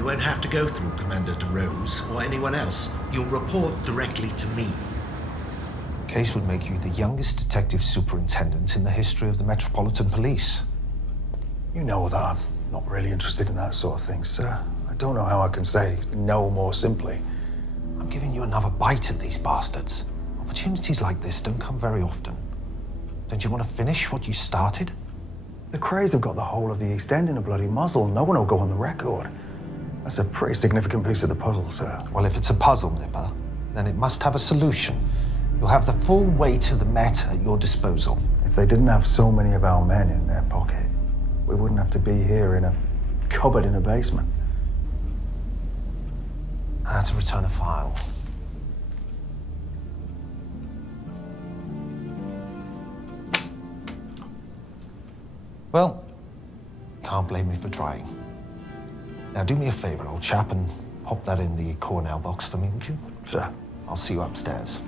you won't have to go through Commander DeRose or anyone else. You'll report directly to me. Case would make you the youngest detective superintendent in the history of the Metropolitan Police. You know that I'm not really interested in that sort of thing, sir. I don't know how I can say no more simply. I'm giving you another bite at these bastards. Opportunities like this don't come very often. Don't you want to finish what you started? The Krays have got the whole of the East End in a bloody muzzle. No one will go on the record. That's a pretty significant piece of the puzzle, sir. Well, if it's a puzzle, Nipper, then it must have a solution. You'll have the full weight of the Met at your disposal. If they didn't have so many of our men in their pocket, we wouldn't have to be here in a cupboard in a basement. I had to return a file. Well, can't blame me for trying. Now do me a favor, old chap, and pop that in the Cornell box for me, would you? Sir. I'll see you upstairs.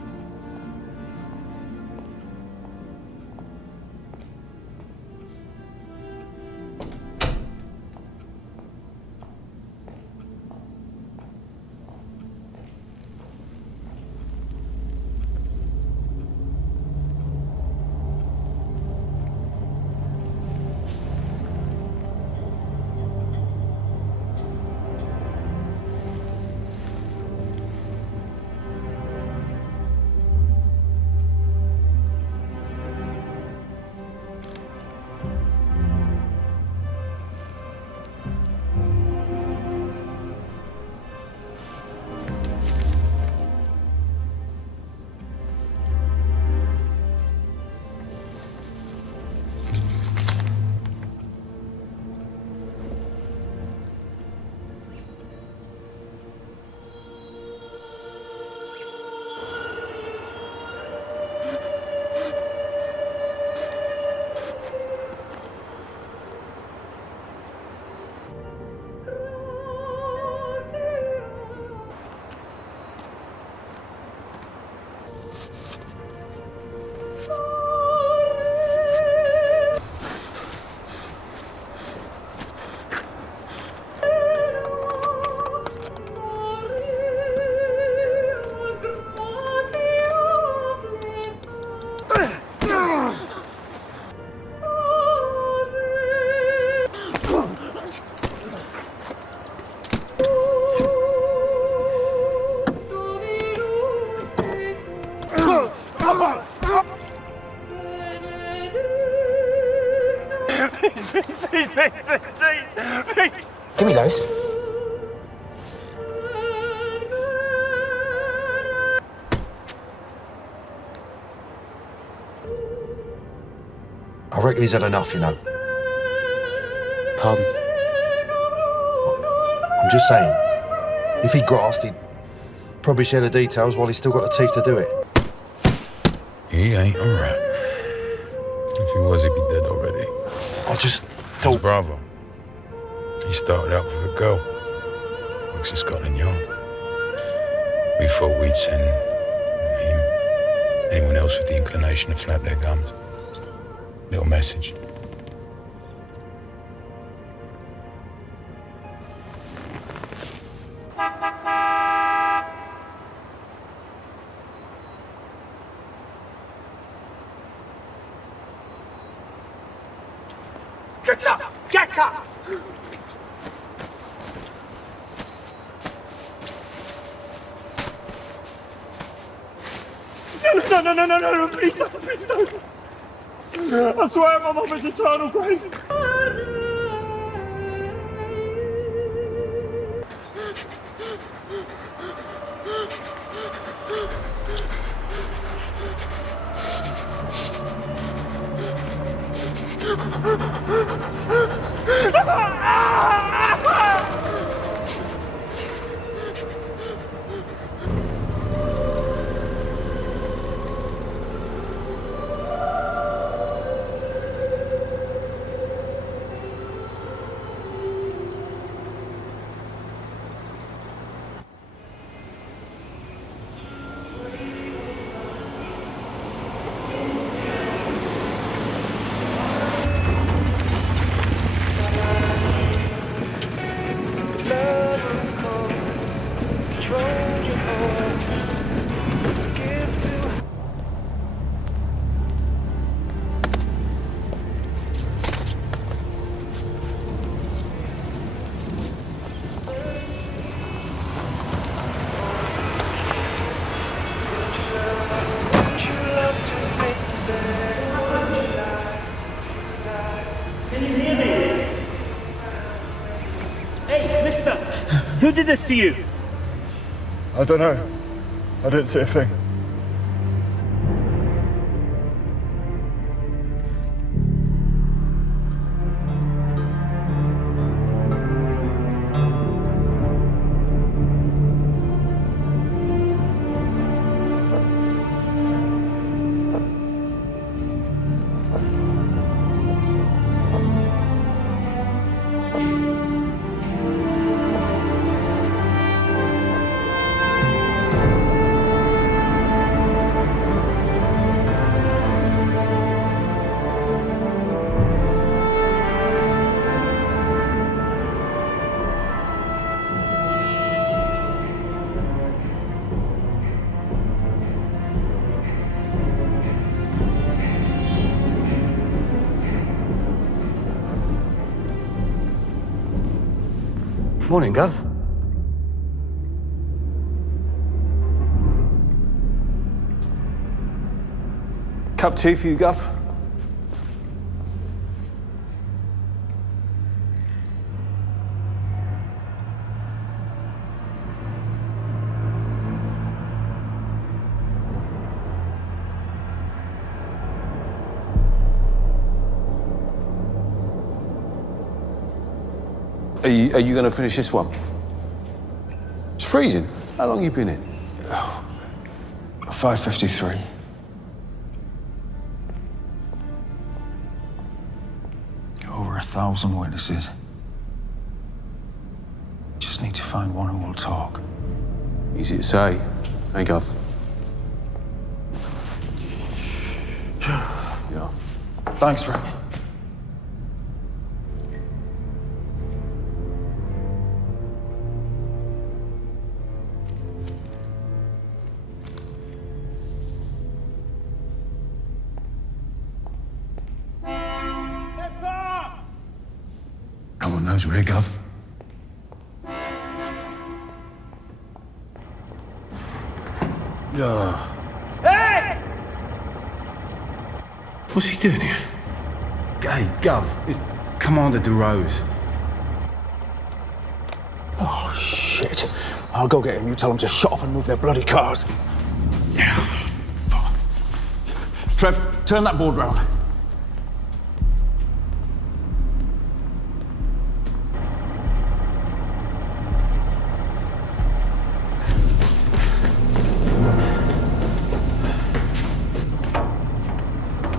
Please. Give me those. I reckon he's had enough, you know. Pardon? I'm just saying, if he grasped, he'd probably share the details while he's still got the teeth to do it. He ain't a rat. If he was, he'd be dead already. I just His thought... brother. He started out with a girl. Works in Scotland Yard. We thought we'd send him, anyone else with the inclination to flap their gums. Little message. Get up! Get up! No, please don't. I swear my mum is eternal grave. Who did this to you? I don't know. I didn't see a thing. Morning, Gov. Cup tea for you, Gov? Are you going to finish this one? It's freezing. How long have you been in? 5:53. Over 1,000 witnesses. Just need to find one who will talk. Easy to say. Hey, Gov. Yeah. Thanks, Frank. No one knows where, Gov. Hey! What's he doing here? Hey, Gov, it's Commander DeRose. Oh, shit. I'll go get him. You tell them to shut up and move their bloody cars. Yeah. Trev, turn that board round.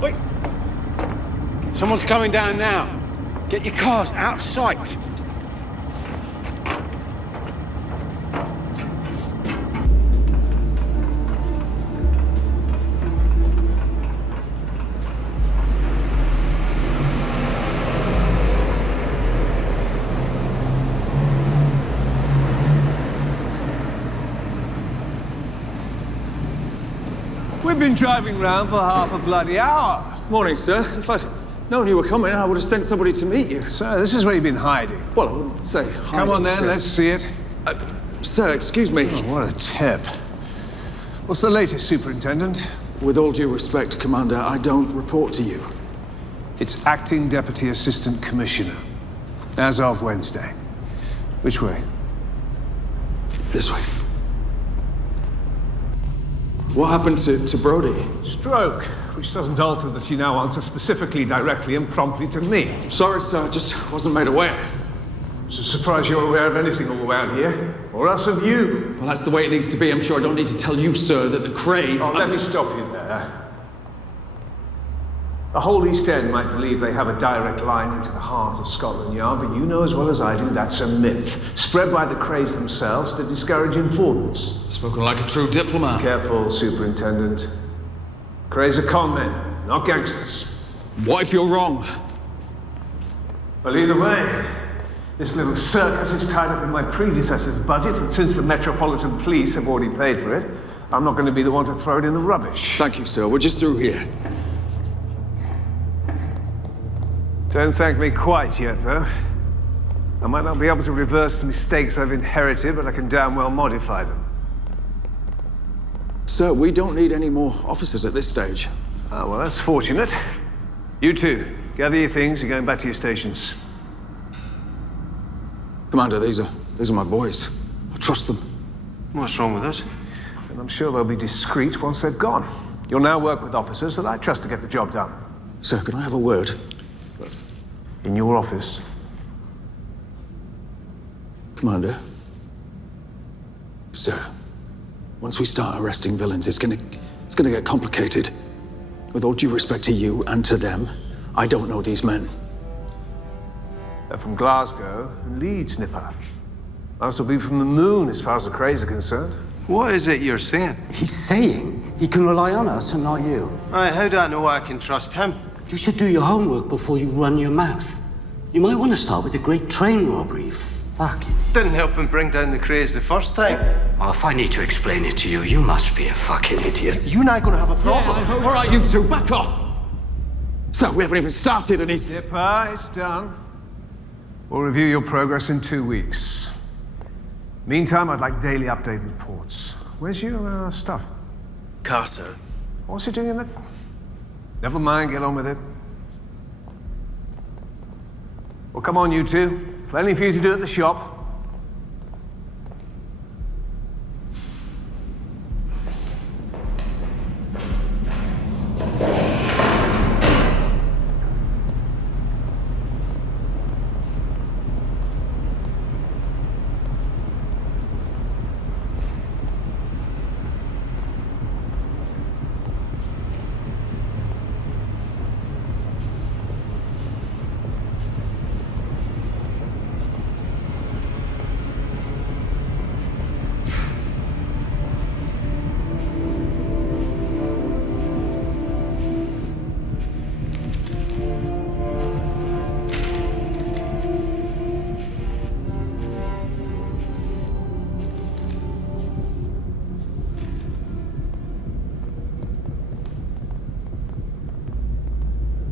Wait! Someone's coming down now. Get your cars out of sight. We've been driving round for half a bloody hour. Morning, sir. If I'd known you were coming, I would have sent somebody to meet you. So this is where you've been hiding. Well, I wouldn't say hiding, Come on then, sir. let's see it. Sir, excuse me. Oh, what a tip. What's the latest, Superintendent? With all due respect, Commander, I don't report to you. It's Acting Deputy Assistant Commissioner. As of Wednesday. Which way? This way. What happened to Brody? Stroke, which doesn't alter that you now answer specifically, directly, and promptly to me. Sorry, sir, I just wasn't made aware. It's a surprise you're aware of anything all around here. Or else of you. Well, that's the way it needs to be. I'm sure I don't need to tell you, sir, that the Krays... Oh, let me stop you there. The whole East End might believe they have a direct line into the heart of Scotland Yard, but you know as well as I do that's a myth, spread by the Krays themselves to discourage informants. Spoken like a true diplomat. Careful, Superintendent. Krays are con men, not gangsters. What if you're wrong? Well, either way, this little circus is tied up in my predecessor's budget, and since the Metropolitan Police have already paid for it, I'm not going to be the one to throw it in the rubbish. Thank you, sir. We're just through here. Don't thank me quite yet, though. I might not be able to reverse the mistakes I've inherited, but I can damn well modify them. Sir, we don't need any more officers at this stage. Ah, well, that's fortunate. You two, gather your things. You're going back to your stations. Commander, these are Those are my boys. I trust them. What's wrong with us? And I'm sure they'll be discreet once they've gone. You'll now work with officers that I trust to get the job done. Sir, can I have a word? In your office. Commander. Sir, once we start arresting villains, it's gonna get complicated. With all due respect to you and to them, I don't know these men. They're from Glasgow and Leeds, Nipper. Must will be from the moon as far as the Krays are concerned. What is it you're saying? He's saying he can rely on us and not you. How do I know I can trust him? You should do your homework before you run your mouth. You might want to start with the great train robbery. Fucking. Didn't help him bring down the Krays the first time. Oh, if I need to explain it to you, you must be a fucking idiot. You and I gonna have a problem. All right, you two, back off! Sir, we haven't even started and he's... Nipper, it's done. We'll review your progress in 2 weeks. Meantime, I'd like daily update reports. Where's your stuff? Car, sir. What's he doing in it? Never mind, get on with it. Well, come on, you two. Plenty for you to do at the shop.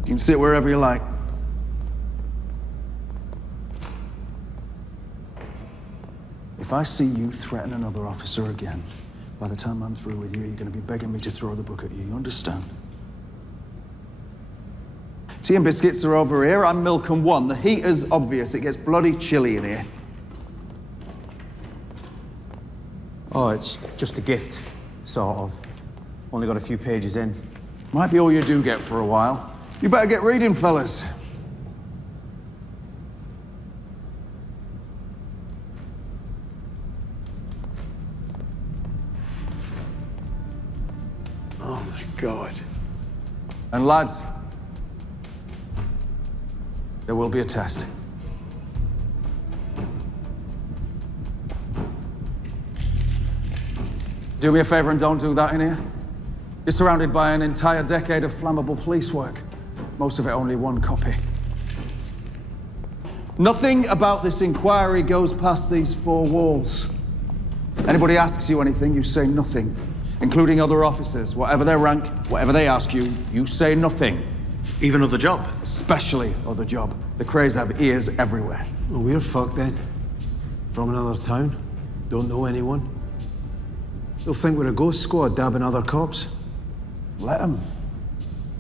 You can sit wherever you like. If I see you threaten another officer again, by the time I'm through with you, you're going to be begging me to throw the book at you. You understand? Tea and biscuits are over here. I'm milk and one. The heat is obvious. It gets bloody chilly in here. Oh, it's just a gift, sort of. Only got a few pages in. Might be all you do get for a while. You better get reading, fellas. Oh my God. And lads, there will be a test. Do me a favor and don't do that in here. You're surrounded by an entire decade of flammable police work. Most of it only one copy. Nothing about this inquiry goes past these four walls. Anybody asks you anything, you say nothing. Including other officers, whatever their rank, whatever they ask you, you say nothing. Even other job? Especially other job. The Krays have ears everywhere. Well, we're fucked then. From another town. Don't know anyone. They'll think we're a ghost squad dabbing other cops. Let them.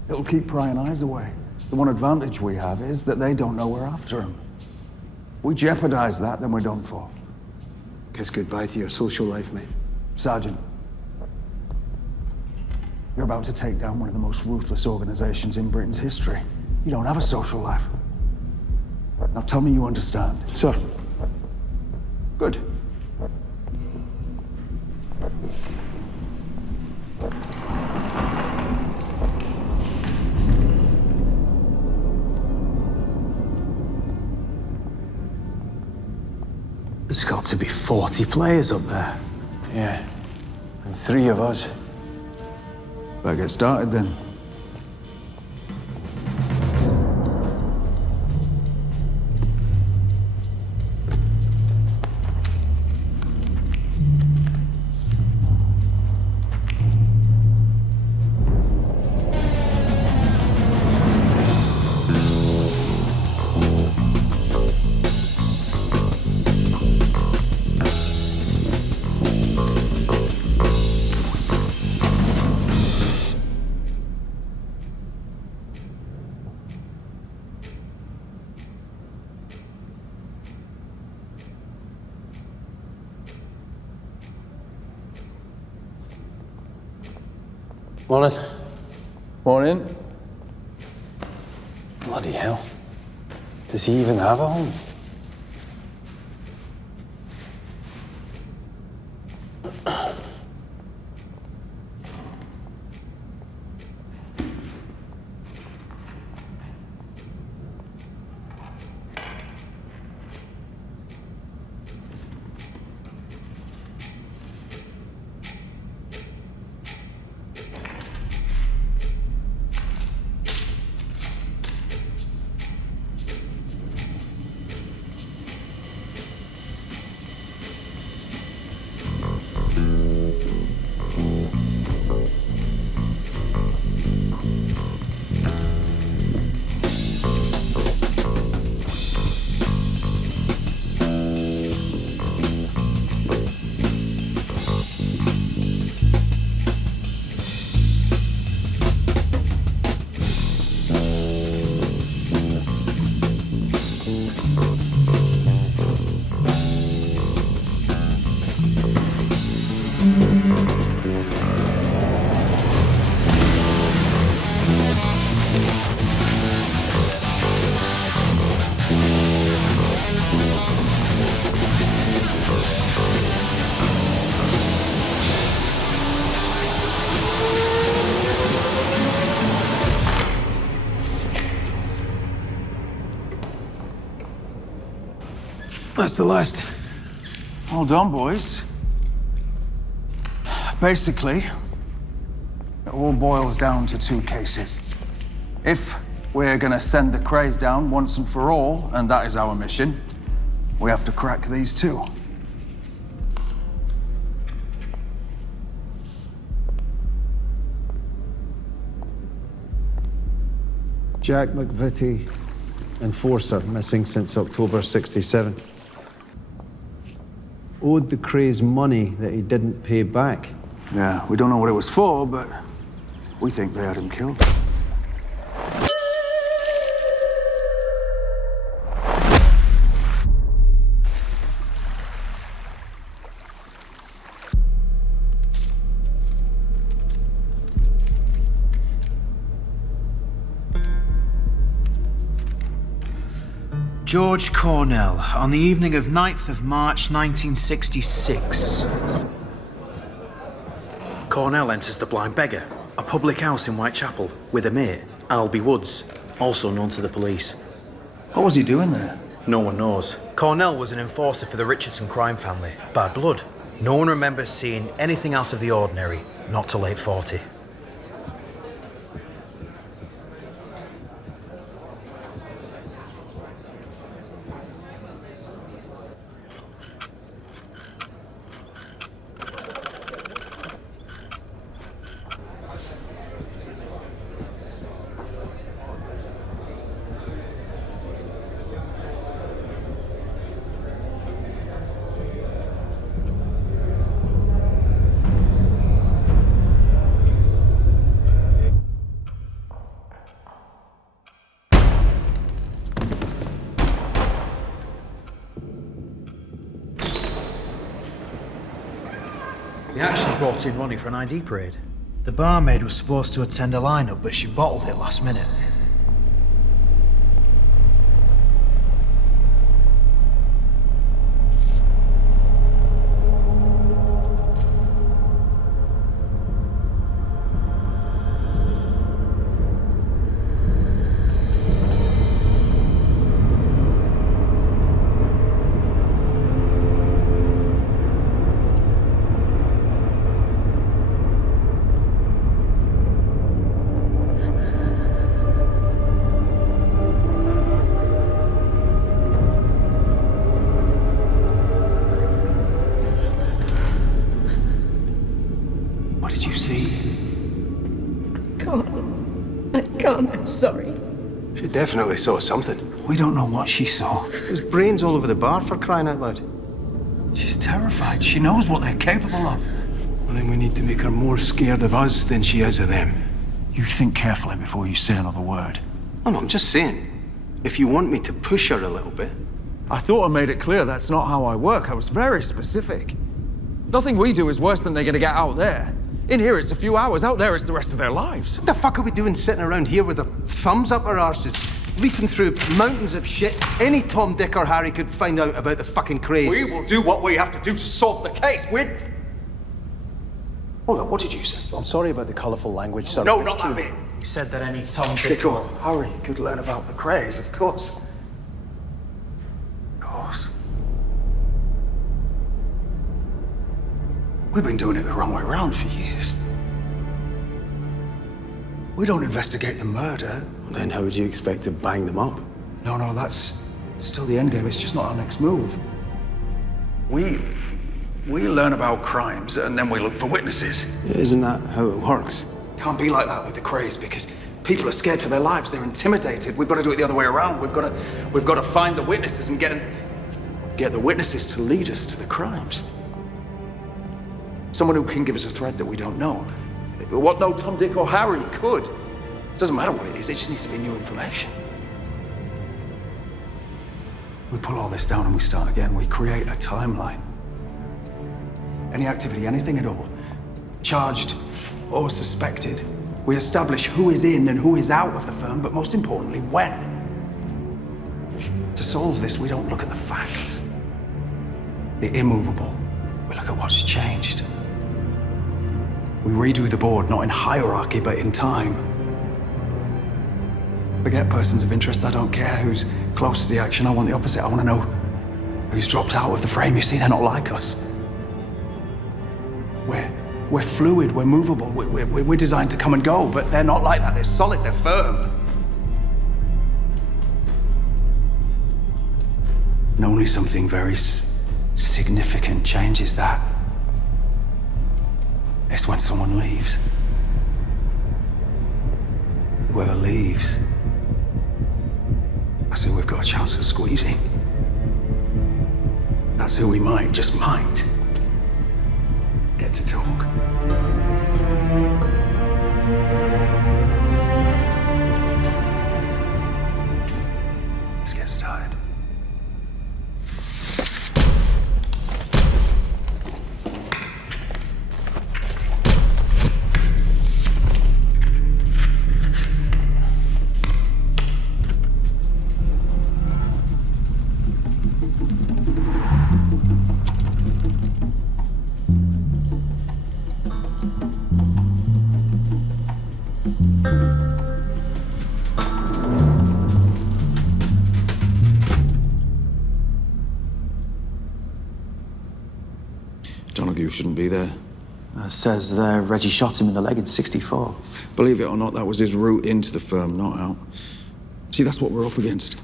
It'll keep prying eyes away. The one advantage we have is that they don't know we're after them. We jeopardize that, then we're done for. Kiss goodbye to your social life, mate. Sergeant, you're about to take down one of the most ruthless organizations in Britain's history. You don't have a social life. Now tell me you understand. Sir. Good. There's got to be 40 players up there. Yeah. And 3 of us. Better get started then. Morning. Morning. Bloody hell. Does he even have a home? That's the list. Hold on, boys. Basically, it all boils down to two cases. If we're gonna send the Krays down once and for all, and that is our mission, we have to crack these two. Jack McVitie, enforcer, missing since October 67. Owed the Krays money that he didn't pay back. Yeah, we don't know what it was for, but we think they had him killed. George Cornell, on the evening of 9th of March 1966. Cornell enters the Blind Beggar, a public house in Whitechapel, with a mate, Albie Woods, also known to the police. What was he doing there? No one knows. Cornell was an enforcer for the Richardson crime family. Bad blood. No one remembers seeing anything out of the ordinary, not till late 40. They actually brought in Ronnie for an ID parade. The barmaid was supposed to attend a lineup, but she bottled it last minute. What did you see? I can't, I'm sorry. She definitely saw something. We don't know what she saw. There's brains all over the bar, for crying out loud. She's terrified. She knows what they're capable of. Well, then we need to make her more scared of us than she is of them. You think carefully before you say another word. Oh, no, I'm just saying. If you want me to push her a little bit. I thought I made it clear that's not how I work. I was very specific. Nothing we do is worse than they're gonna get out there. In here, it's a few hours. Out there, it's the rest of their lives. What the fuck are we doing sitting around here with our thumbs up our arses, leafing through mountains of shit any Tom, Dick, or Harry could find out about the fucking Krays? We will do what we have to do to solve the case. We're... Hold on, what did you say? I'm sorry about the colourful language, sir. No, not that bit. You said that any Tom, Dick, or Harry could learn about the Krays, of course. Of course. We've been doing it the wrong way around for years. We don't investigate the murder. Well, then how would you expect to bang them up? No, that's still the end game. It's just not our next move. We learn about crimes and then we look for witnesses. Isn't that how it works? Can't be like that with the Krays because people are scared for their lives. They're intimidated. We've got to do it the other way around. We've got to find the witnesses and get the witnesses to lead us to the crimes. Someone who can give us a thread that we don't know. What no Tom, Dick, or Harry could. It doesn't matter what it is, it just needs to be new information. We pull all this down and we start again. We create a timeline. Any activity, anything at all, charged or suspected. We establish who is in and who is out of the firm, but most importantly, when. To solve this, we don't look at the facts. The immovable. We look at what's changed. We redo the board, not in hierarchy, but in time. Forget persons of interest. I don't care who's close to the action. I want the opposite. I want to know who's dropped out of the frame. You see, they're not like us. We're fluid, we're movable, we're designed to come and go, but they're not like that. They're solid, they're firm. And only something very significant changes that. It's when someone leaves. Whoever leaves, that's who we've got a chance of squeezing. That's who we might, just might, get to talk. Let's get started. Shouldn't be there. Says Reggie shot him in the leg in '64. Believe it or not, that was his route into the firm, not out. See, that's what we're up against.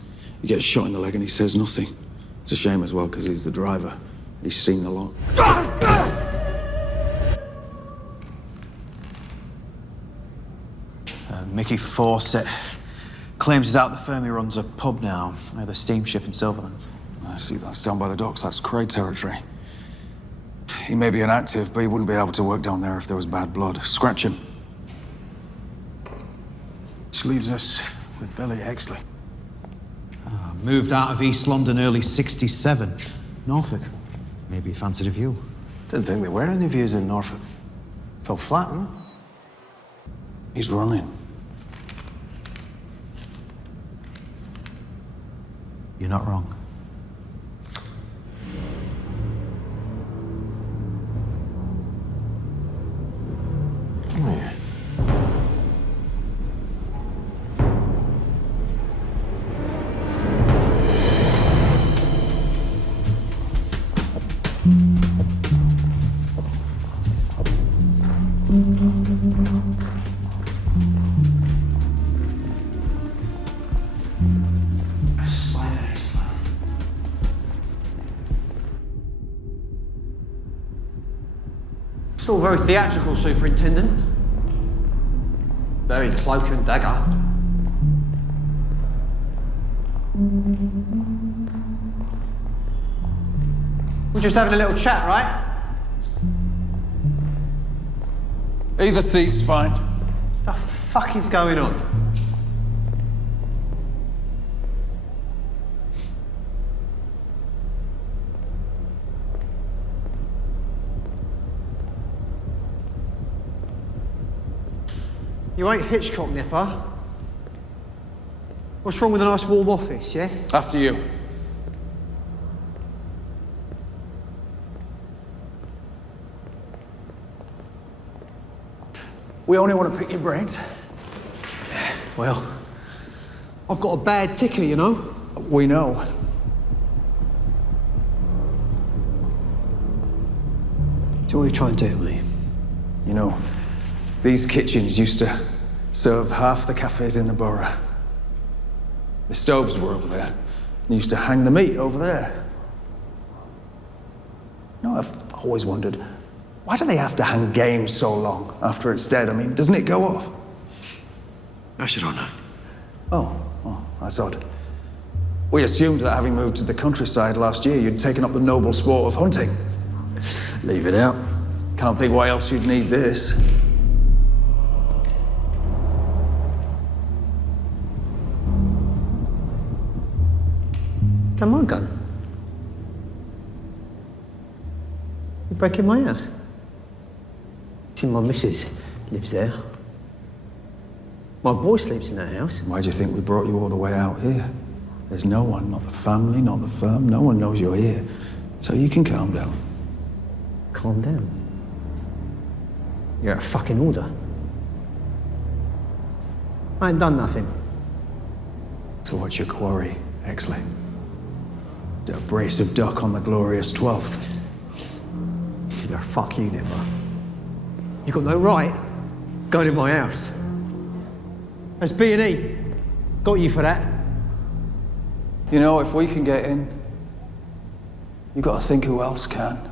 He gets shot in the leg and he says nothing. It's a shame as well, because he's the driver. He's seen a lot. Mickey Fawcett claims he's out of the firm. He runs a pub now, near the steamship in Silverlands. I see, that's down by the docks. That's Krays territory. He may be inactive, but he wouldn't be able to work down there if there was bad blood. Scratch him. Which leaves us with Billy Exley. Moved out of East London early '67. Norfolk. Maybe he fancied a view. Didn't think there were any views in Norfolk. It's all flat, isn't it? He's running. You're not wrong. Oh, yeah. It's all very theatrical, Superintendent. Very cloak and dagger. We're just having a little chat, right? Either seat's fine. The fuck is going on? You ain't Hitchcock, Nipper. What's wrong with a nice warm office, yeah? After you. We only want to pick your brains. Well, I've got a bad ticker, you know. We know. So what are you trying to do with me? You know, these kitchens used to serve half the cafes in the borough. The stoves were over there. They used to hang the meat over there. You know, I've always wondered, why do they have to hang game so long after it's dead? I mean, doesn't it go off? Actually, don't know. Oh, that's odd. We assumed that having moved to the countryside last year, you'd taken up the noble sport of hunting. Leave it out. Can't think why else you'd need this. Come on, gun. You're breaking my house. See, my missus lives there. My boy sleeps in that house. Why do you think we brought you all the way out here? There's no one, not the family, not the firm, no one knows you're here. So you can calm down. Calm down. You're out of fucking order. I ain't done nothing. So what's your quarry, Exley? A brace of duck on the glorious 12th. Yeah, fuck you, Nipper. You got no right going in my house. That's B&E. Got you for that. You know, if we can get in, you've got to think who else can.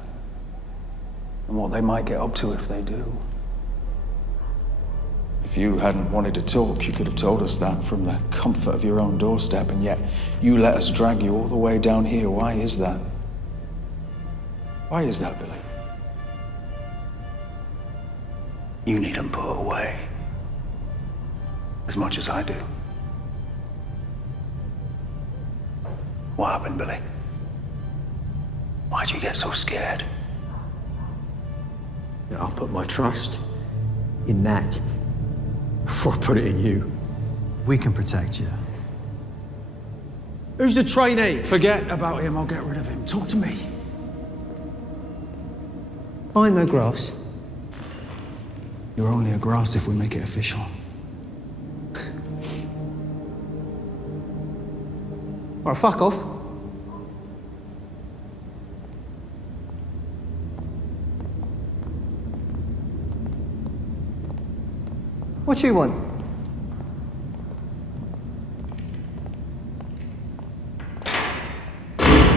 And what they might get up to if they do. If you hadn't wanted to talk, you could have told us that from the comfort of your own doorstep, and yet you let us drag you all the way down here. Why is that? Why is that, Billy? You need them put away. As much as I do. What happened, Billy? Why'd you get so scared? I'll put my trust in that before I put it in you. We can protect you. Who's the trainee? Forget about him, I'll get rid of him. Talk to me. I know grass. You're only a grass if we make it official. All right, fuck off. What you want?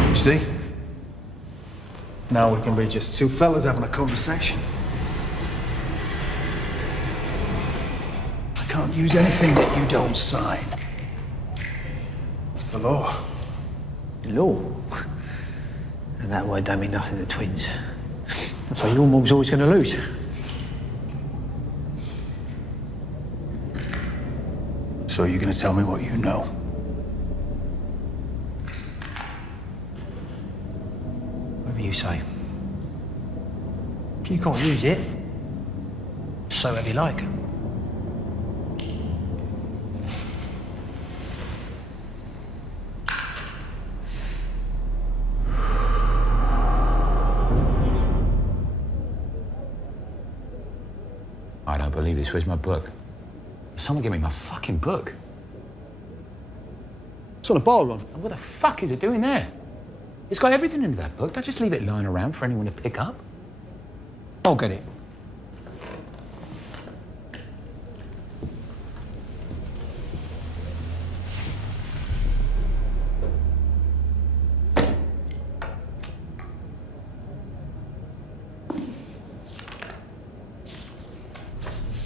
You see? Now we can be just two fellas having a conversation. I can't use anything that you don't sign. It's the law. The law? And that word don't mean nothing to twins. That's why your mum's always going to lose. So you're going to tell me what you know? Whatever you say. If you can't use it, say whatever you like. I don't believe this. Where's my book? Someone give me my fucking book. It's on a bar run. And what the fuck is it doing there? It's got everything in that book. Don't just leave it lying around for anyone to pick up. I'll get it.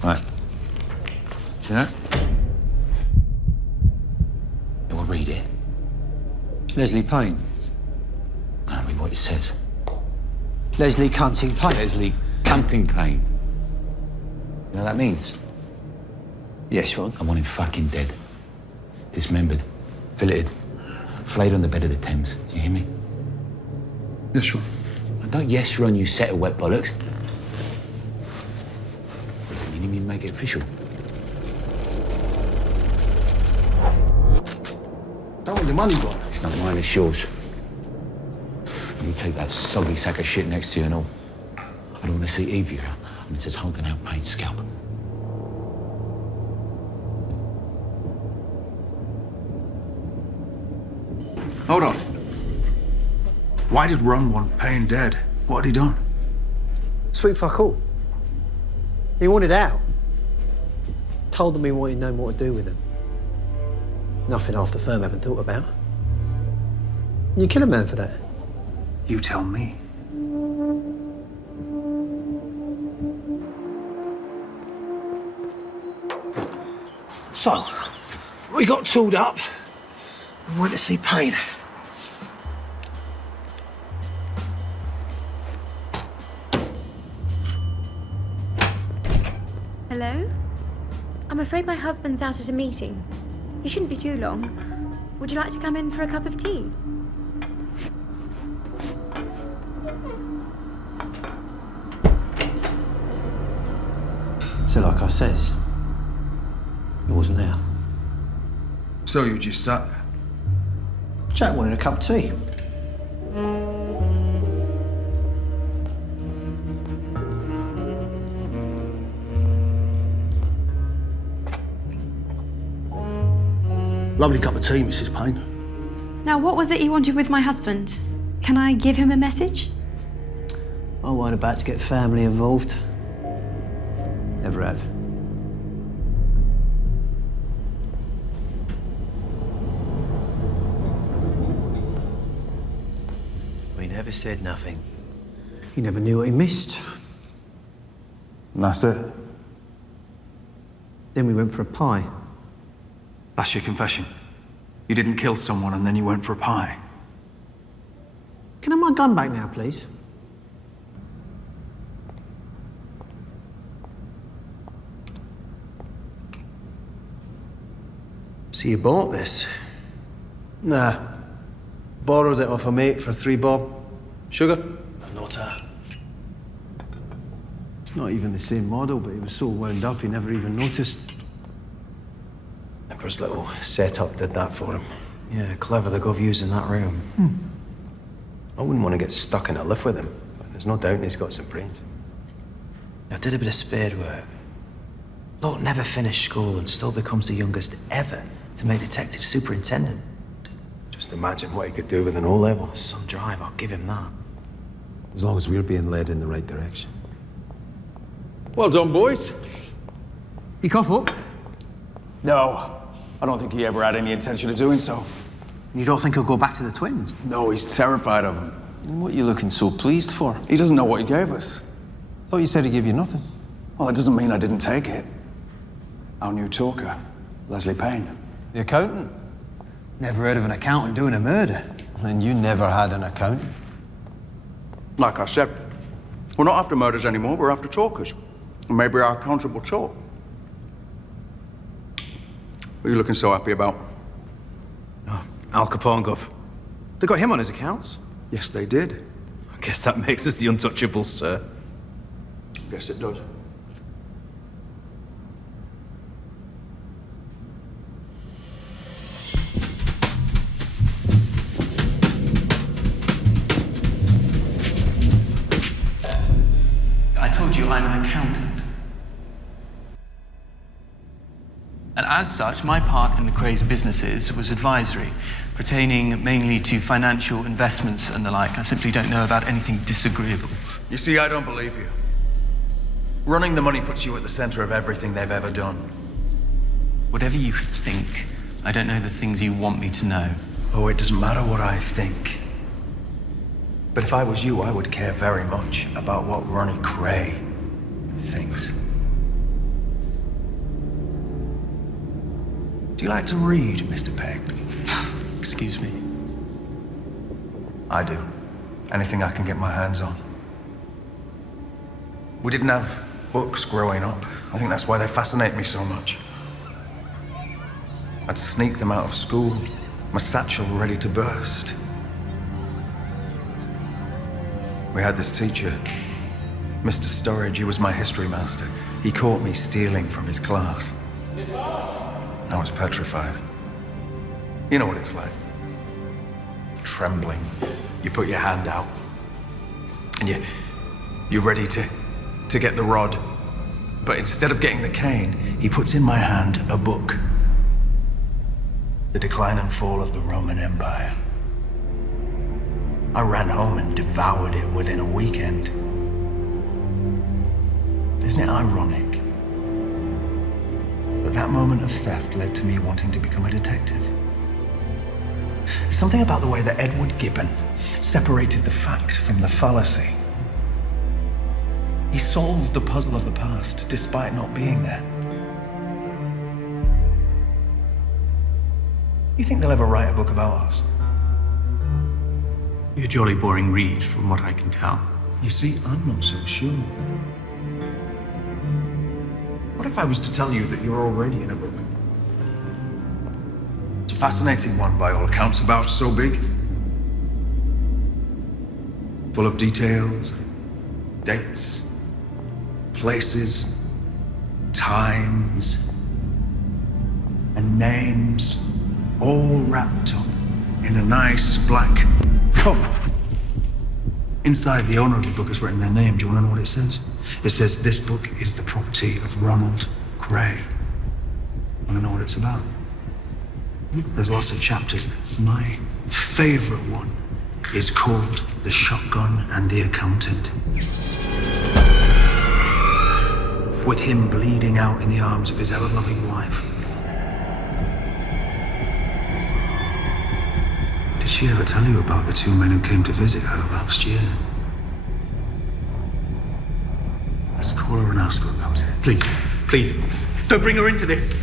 Right. See that? You will read it. Leslie Payne. I read what it says. Leslie Cunting Payne. Leslie Cunting Payne. You know what that means? Yes, Ron. I want him fucking dead. Dismembered. Filleted. Flayed on the bed of the Thames. Do you hear me? Yes, Ron. Don't yes, Ron, you set of wet bollocks. You need me to make it official? all your money gone? It's not mine, it's yours. You take that soggy sack of shit next to you and all. I don't want to see Evie here unless it's holding out paid scalp. Hold on. Why did Ron want Payne dead? What had he done? Sweet fuck all. He wanted out. Told them he wanted no more to do with them. Nothing half the firm haven't thought about. You kill a man for that? You tell me. So, we got tooled up and went to see Payne. Hello? I'm afraid my husband's out at a meeting. He shouldn't be too long. Would you like to come in for a cup of tea? So, like I says, he wasn't there. So you just sat there? Jack wanted a cup of tea. Lovely cup of tea, Mrs. Payne. Now, what was it you wanted with my husband? Can I give him a message? I weren't about to get family involved. Never have. We never said nothing. He never knew what he missed. And that's it? Then we went for a pie. That's your confession? You didn't kill someone and then you went for a pie? Can I have my gun back now, please? So you bought this? Nah. Borrowed it off a mate for 3 bob. Sugar? Not a. It's not even the same model, but he was so wound up he never even noticed. Emperor's little setup did that for him. Yeah, clever the gov using that room. I wouldn't want to get stuck in a lift with him. But there's no doubt he's got some brains. I did a bit of spade work. Lot never finished school and still becomes the youngest ever to make detective superintendent. Just imagine what he could do with an O-level. Some drive, I'll give him that. As long as we're being led in the right direction. Well done, boys. You cough up? No. I don't think he ever had any intention of doing so. You don't think he'll go back to the twins? No, he's terrified of them. What are you looking so pleased for? He doesn't know what he gave us. Thought you said he gave you nothing. Well, that doesn't mean I didn't take it. Our new talker, Leslie Payne. The accountant? Never heard of an accountant doing a murder. And you never had an accountant? Like I said, we're not after murders anymore, we're after talkers. And maybe our accountant will talk. What are you looking so happy about? Oh, Al Capone, Gov. They got him on his accounts. Yes, they did. I guess that makes us the untouchables, sir. Yes, it does. I told you I'm an accountant. And as such, my part in the Krays businesses was advisory, pertaining mainly to financial investments and the like. I simply don't know about anything disagreeable. You see, I don't believe you. Running the money puts you at the center of everything they've ever done. Whatever you think, I don't know the things you want me to know. Oh, it doesn't matter what I think. But if I was you, I would care very much about what Ronnie Kray thinks. Do you like to read, Mr. Pegg? Excuse me? I do. Anything I can get my hands on. We didn't have books growing up. I think that's why they fascinate me so much. I'd sneak them out of school, my satchel ready to burst. We had this teacher, Mr. Storage. He was my history master. He caught me stealing from his class. I was petrified. You know what it's like. trembling. You put your hand out, and you're ready to get the rod. But instead of getting the cane, he puts in my hand a book. The Decline and Fall of the Roman Empire. I ran home and devoured it within a weekend. Isn't it ironic? But that moment of theft led to me wanting to become a detective. There's something about the way that Edward Gibbon separated the fact from the fallacy. He solved the puzzle of the past despite not being there. You think they'll ever write a book about us? You're a jolly boring read, from what I can tell. You see, I'm not so sure. What if I was to tell you that you're already in a book? It's a fascinating one by all accounts, about so big. Full of details, dates, places, times, and names, all wrapped up in a nice black cover. Inside, the owner of the book has written their name. Do you want to know what it says? It says, "This book is the property of Ronald Kray." Want to know what it's about? There's lots of chapters. My favorite one is called "The Shotgun and the Accountant." With him bleeding out in the arms of his ever-loving wife. Did she ever tell you about the two men who came to visit her last year? Let's call her and ask her about it. Please, please, don't bring her into this.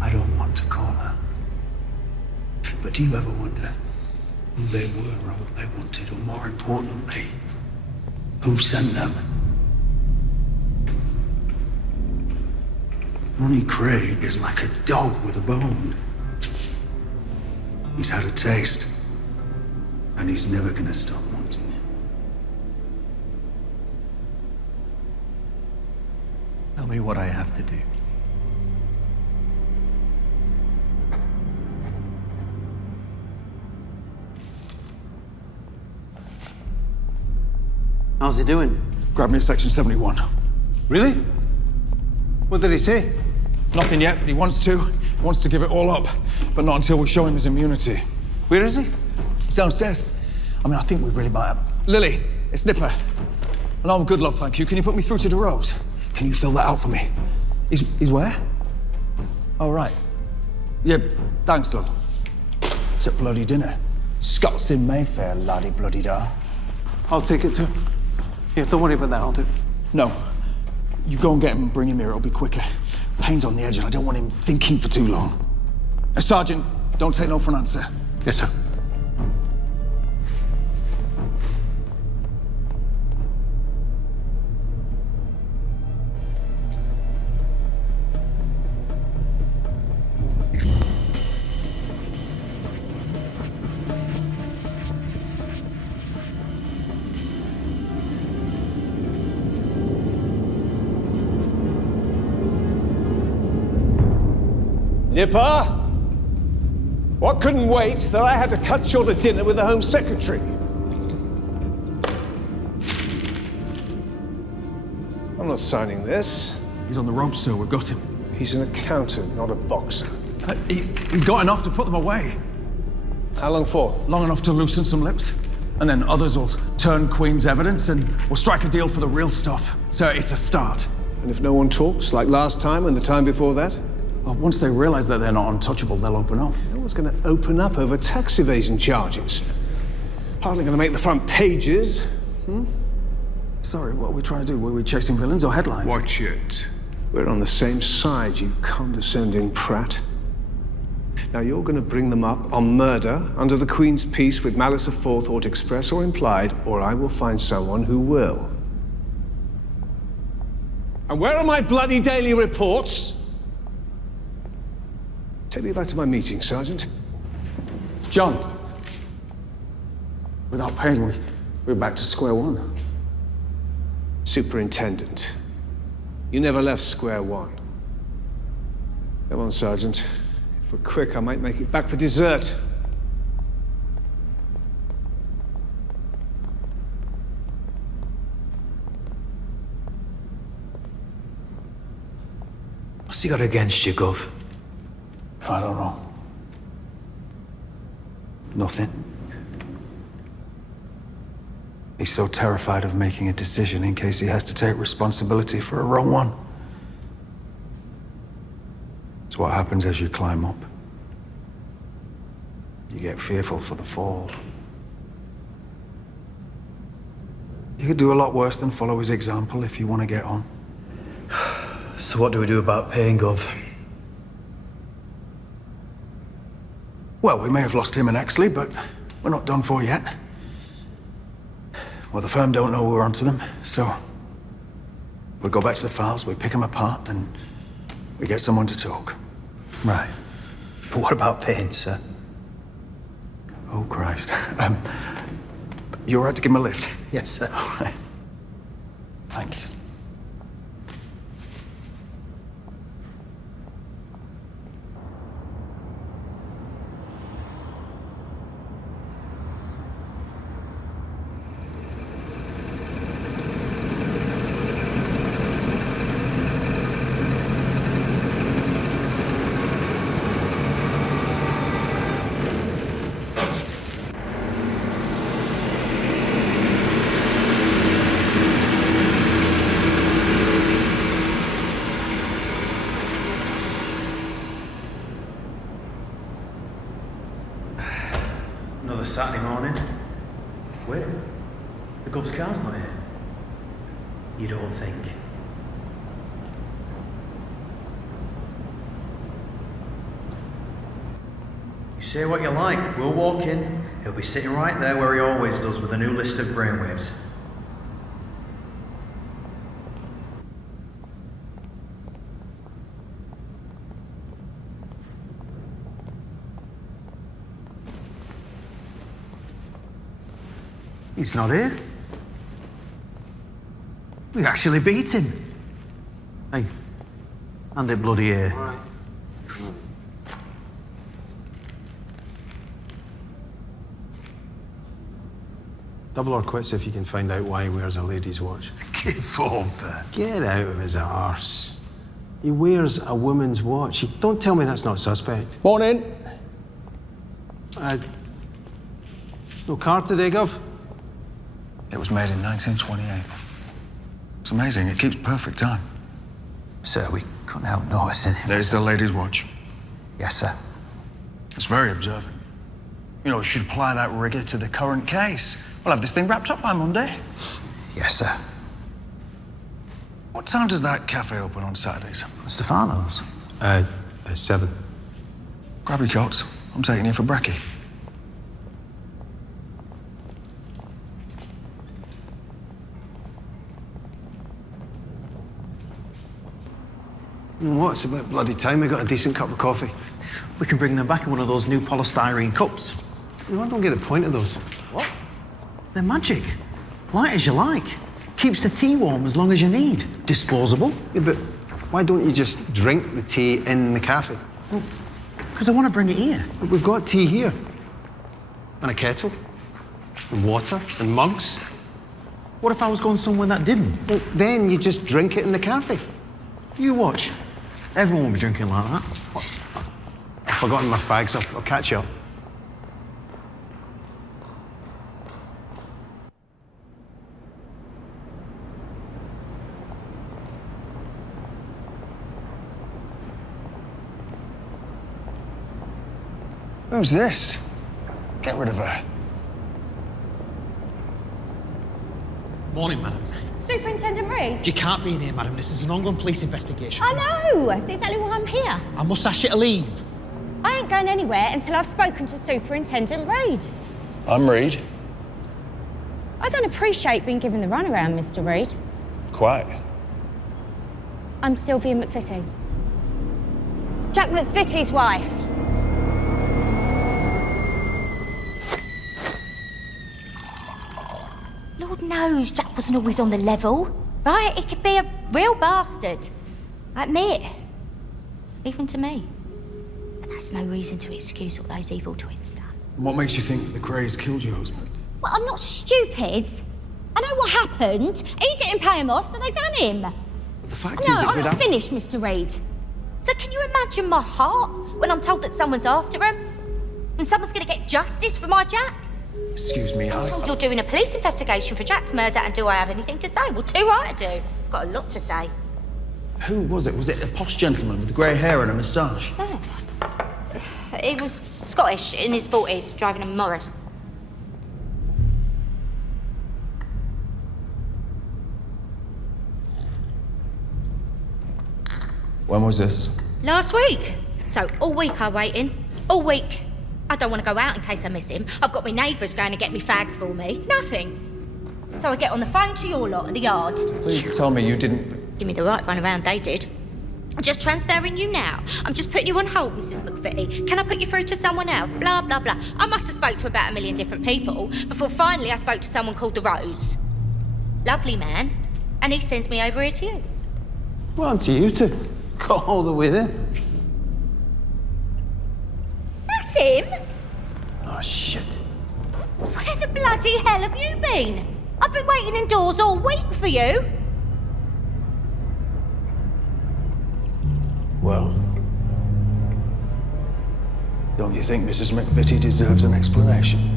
I don't want to call her. But do you ever wonder who they were or what they wanted, or more importantly, who sent them? Ronnie Kray is like a dog with a bone. He's had a taste, and he's never gonna stop wanting it. Tell me what I have to do. How's he doing? Grab me a section 71. Really? What did he say? Nothing yet, but he wants to. He wants to give it all up, but not until we show him his immunity. Where is he? He's downstairs. I mean, I think we really might have... Lily, it's Nipper. No, I'm good, love, thank you. Can you put me through to DeRose? Can you fill that out for me? He's where? Oh, right. Yeah, thanks, love. It's at bloody dinner. Scots in Mayfair, laddie bloody da. I'll take it to him. Yeah, don't worry about that, I'll do it. No. You go and get him and bring him here, it'll be quicker. Pain's on the edge and I don't want him thinking for too long. Sergeant, don't take no for an answer. Yes, sir. Nipper? What couldn't wait that I had to cut short a dinner with the Home Secretary? I'm not signing this. He's on the ropes, sir. We've got him. He's an accountant, not a boxer. He's got enough to put them away. How long for? Long enough to loosen some lips. And then others will turn Queen's evidence and we'll strike a deal for the real stuff. Sir, it's a start. And if no one talks, like last time and the time before that? Well, once they realize that they're not untouchable, they'll open up. No one's going to open up over tax evasion charges. Hardly going to make the front pages. Sorry, what are we trying to do? Were we chasing villains or headlines? Watch it. We're on the same side, you condescending prat. Now you're going to bring them up on murder under the Queen's peace with malice aforethought, express or implied, or I will find someone who will. And where are my bloody daily reports? Take me back to my meeting, Sergeant. John. Without pain, we're back to square one. Superintendent, you never left square one. Come on, Sergeant. If we're quick, I might make it back for dessert. What's he got against you, Gov? I don't know. Nothing. He's so terrified of making a decision in case he has to take responsibility for a wrong one. It's what happens as you climb up. You get fearful for the fall. You could do a lot worse than follow his example if you want to get on. So what do we do about paying, Gov? Well, we may have lost him and Exley, but we're not done for yet. Well, the firm don't know we're onto them, so we'll go back to the files, we pick them apart, and we get someone to talk. Right. But what about paying, sir? Oh, Christ. You all right to give him a lift? Yes, sir. All right. Thanks. Another Saturday morning. Wait, the Gov's car's not here. You don't think? You say what you like, we'll walk in. He'll be sitting right there where he always does with a new list of brainwaves. He's not here. We actually beat him. Hey, hand it bloody here. Right. Double or quits if you can find out why he wears a lady's watch. Give over. Get out of his arse. He wears a woman's watch. Don't tell me that's not suspect. Morning. No car today, Gov? It was made in 1928. It's amazing, it keeps perfect time. Sir, we couldn't help noticing. There's the lady's watch. Yes, sir. It's very observant. You know, we should apply that rigour to the current case. We'll have this thing wrapped up by Monday. Yes, sir. What time does that cafe open on Saturdays? Stefano's? 7. Grab your coats. I'm taking you for brekkie. What? It's about bloody time we got a decent cup of coffee. We can bring them back in one of those new polystyrene cups. No, I don't get the point of those. What? They're magic. Light as you like. Keeps the tea warm as long as you need. Disposable. Yeah, but why don't you just drink the tea in the cafe? Because I want to bring it here. But we've got tea here. And a kettle. And water. And mugs. What if I was going somewhere that didn't? Well, then you just drink it in the cafe. You watch. Everyone will be drinking like that. I've forgotten my fags. I'll catch you up. Who's this? Get rid of her. Morning, madam. Superintendent Reid? You can't be in here, madam. This is an ongoing police investigation. I know! That's exactly why I'm here. I must ask you to leave. I ain't going anywhere until I've spoken to Superintendent Reid. I'm Reid. I don't appreciate being given the runaround, Mr. Reid. Quite. I'm Sylvia McVitie. Jack McVitie's wife. Lord knows Jack wasn't always on the level, right? He could be a real bastard. I admit. even to me. But that's no reason to excuse what those evil twins done. What makes you think the Krays killed your husband? Well, I'm not stupid. I know what happened. He didn't pay him off, so they done him. The fact No, is that I'm without... not finished, Mr. Reed. So can you imagine my heart when I'm told that someone's after him? When someone's going to get justice for my Jack? Excuse me, I'm told you're doing a police investigation for Jack's murder, and do I have anything to say? Well, too right I do. Got a lot to say. Who was it? Was it a posh gentleman with grey hair and a moustache? No. He was Scottish, in his 40s, driving a Morris. When was this? Last week. So all week I'm waiting. All week. I don't want to go out in case I miss him. I've got my neighbours going to get me fags for me. Nothing. So I get on the phone to your lot at the yard. Please tell me you didn't... Give me the right run around, they did. I'm just transferring you now. I'm just putting you on hold, Mrs. McVitie. Can I put you through to someone else? Blah, blah, blah. I must have spoke to about 1 million different people before finally I spoke to someone called the Rose. Lovely man. And he sends me over here to you. Well, I'm to you to go all the way there. That's him? Oh, shit. Where the bloody hell have you been? I've been waiting indoors all week for you. Well, don't you think Mrs. McVitie deserves an explanation?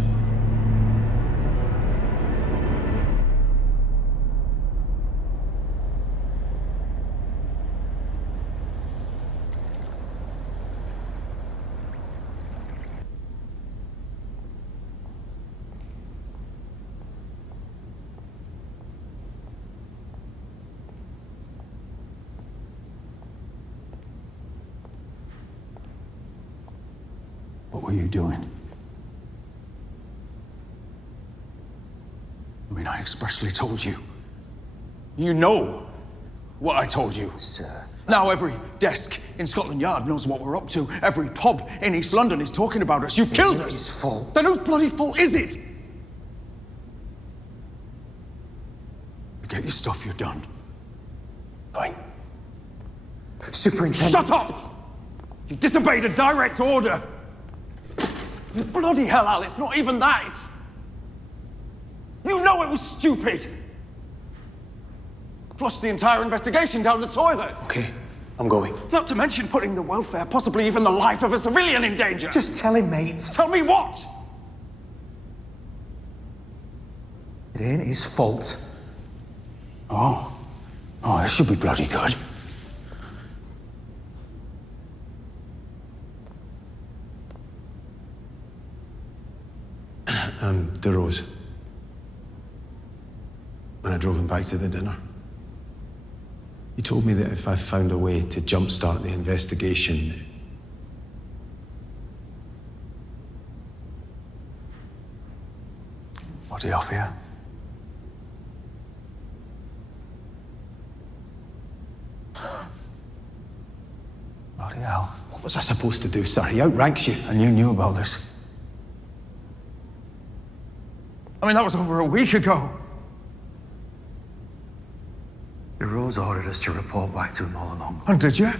What were you doing? I mean, I expressly told you. You know what I told you. Sir. Now every desk in Scotland Yard knows what we're up to. Every pub in East London is talking about us. You've killed us. It's fault. Then whose bloody fault is it? Get your stuff, you're done. Fine. Superintendent. Shut up! You disobeyed a direct order. You bloody hell, Al, it's not even that. You know it was stupid. Flushed the entire investigation down the toilet. Okay, I'm going. Not to mention putting the welfare, possibly even the life of a civilian in danger. Just tell him, mate. Tell me what? It ain't his fault. Oh, that should be bloody good. The Rose. When I drove him back to the dinner, he told me that if I found a way to jumpstart the investigation... What's he off here? Bloody hell. What was I supposed to do, sir? He outranks you, and you knew about this. I mean, that was over a week ago. The Rose ordered us to report back to him all along. And did you?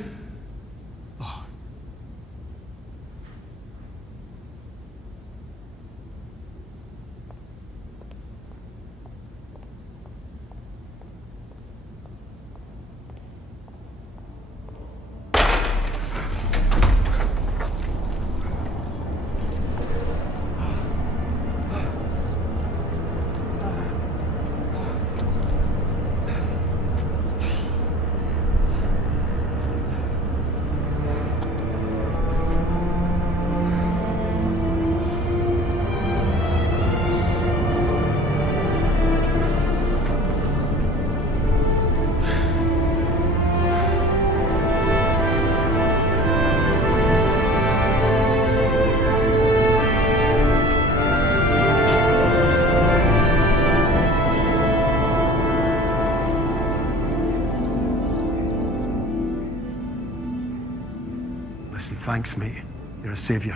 Listen, thanks, mate. You're a savior.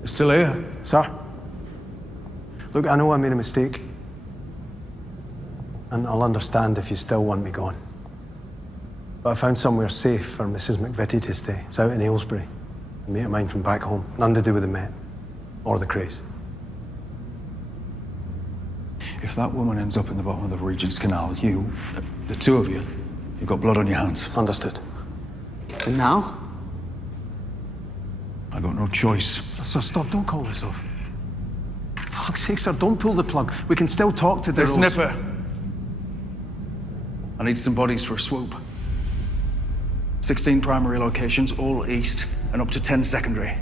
You're still here, sir? Look, I know I made a mistake. And I'll understand if you still want me gone. But I found somewhere safe for Mrs. McVitie to stay. It's out in Aylesbury. A mate of mine from back home. None to do with the Met. Or the Krays. If that woman ends up in the bottom of the Regent's Canal, you, the two of you, you've got blood on your hands. Understood. And now? I got no choice. Sir, stop. Don't call this off. Fuck's sake, sir, don't pull the plug. We can still talk to The Daryl's... snipper. I need some bodies for a swoop. 16 primary locations, all east, and up to 10 secondary.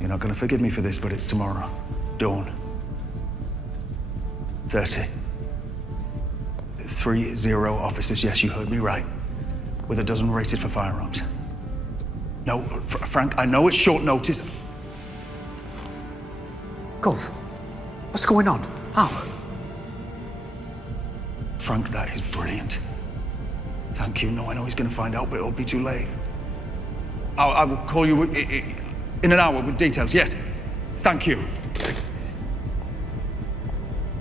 You're not going to forgive me for this, but it's tomorrow. Dawn. 30. 30 officers, yes, you heard me right. With a dozen rated for firearms. No, Frank, I know it's short notice. Gov, what's going on? How? Frank, that is brilliant. Thank you. No, I know he's going to find out, but it'll be too late. I will call you in an hour with details, yes. Thank you.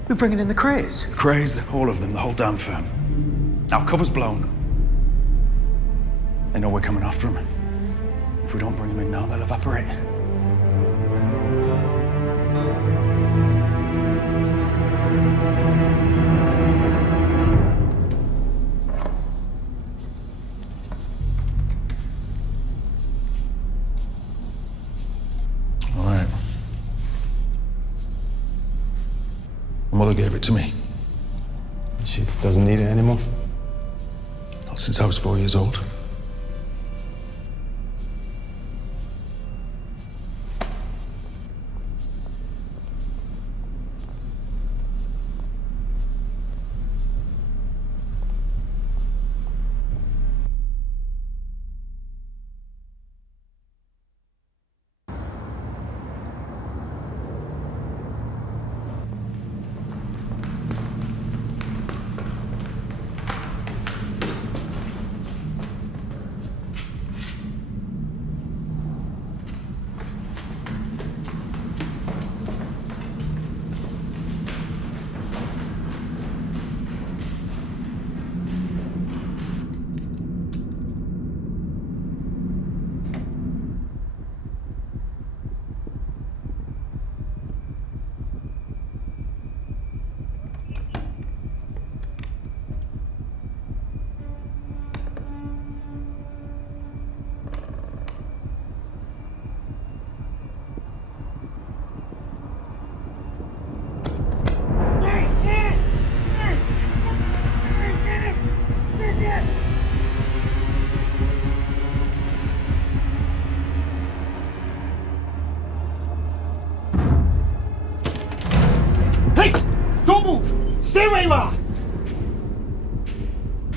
We're bringing in the Krays. Krays, all of them, the whole damn firm. Now, cover's blown. They know we're coming after them. If we don't bring them in now, they'll evaporate. All right. My mother gave it to me. She doesn't need it anymore? Not since I was 4 years old.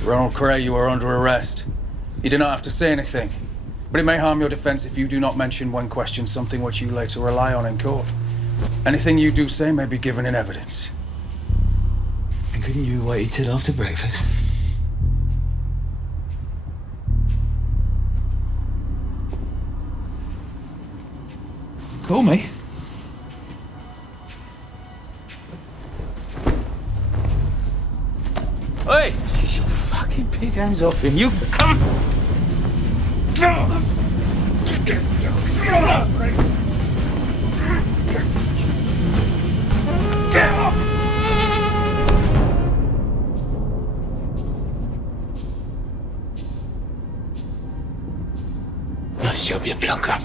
Ronald Cray, you are under arrest. You do not have to say anything, but it may harm your defense if you do not mention when questioned something which you later rely on in court. Anything you do say may be given in evidence. And couldn't you wait till after breakfast? Call me. Hey! Get your fucking pig hands off him, you cunt! Get up! Nice job, you plunker.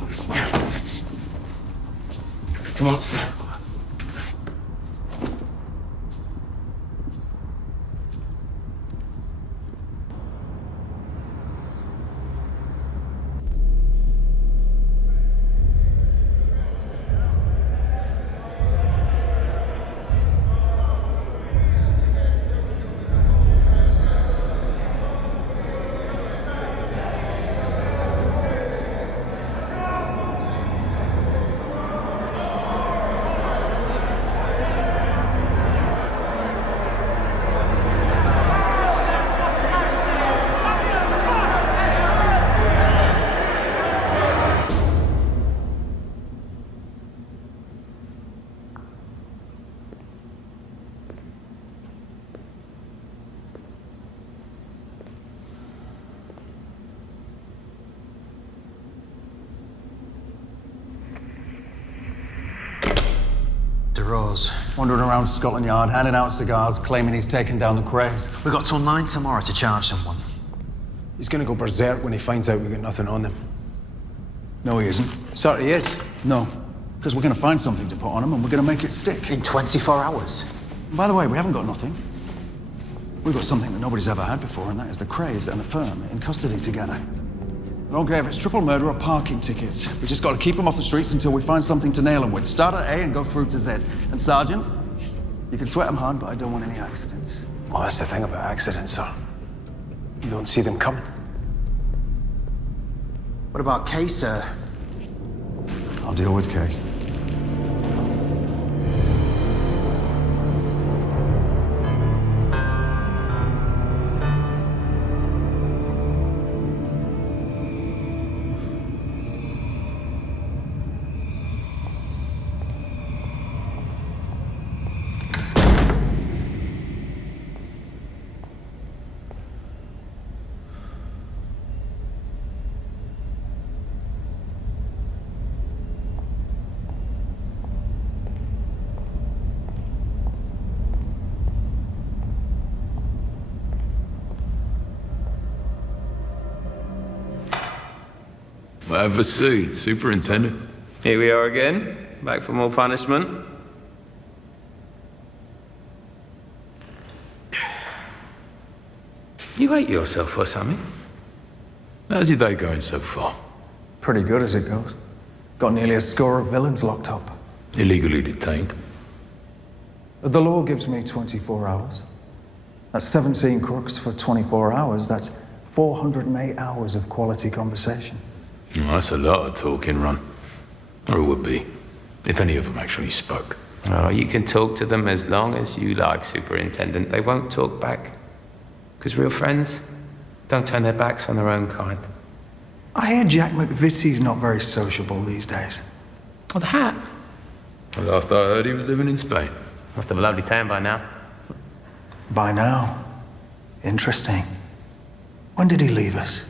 Come on. after us. Wandering around Scotland Yard, handing out cigars, claiming he's taken down the Krays. We got till 9 tomorrow to charge someone. He's gonna go berserk when he finds out we got nothing on them. No, he isn't. Sorry, he is. No, because we're going to find something to put on him and we're going to make it stick. In 24 hours? And by the way, we haven't got nothing. We've got something that nobody's ever had before, and that is the Krays and the firm in custody together. I don't care if it's triple murder or parking tickets. We just got to keep them off the streets until we find something to nail them with. Start at A and go through to Z. And Sergeant, you can sweat them hard, but I don't want any accidents. Well, that's the thing about accidents, sir. You don't see them coming. What about Kay, sir? I'll deal with Kay. Have a seat, Superintendent. Here we are again, back for more punishment. You hate yourself or something? How's your day going so far? Pretty good as it goes. Got nearly a score of villains locked up. Illegally detained. The law gives me 24 hours. That's 17 crooks for 24 hours. That's 408 hours of quality conversation. Well, that's a lot of talking, Ron. Or it would be, if any of them actually spoke. Oh, you can talk to them as long as you like, Superintendent. They won't talk back. Because real friends don't turn their backs on their own kind. I hear Jack McVitie's not very sociable these days. Oh, the hat. The last I heard, he was living in Spain. Must have a lovely tan by now. By now? Interesting. When did he leave us?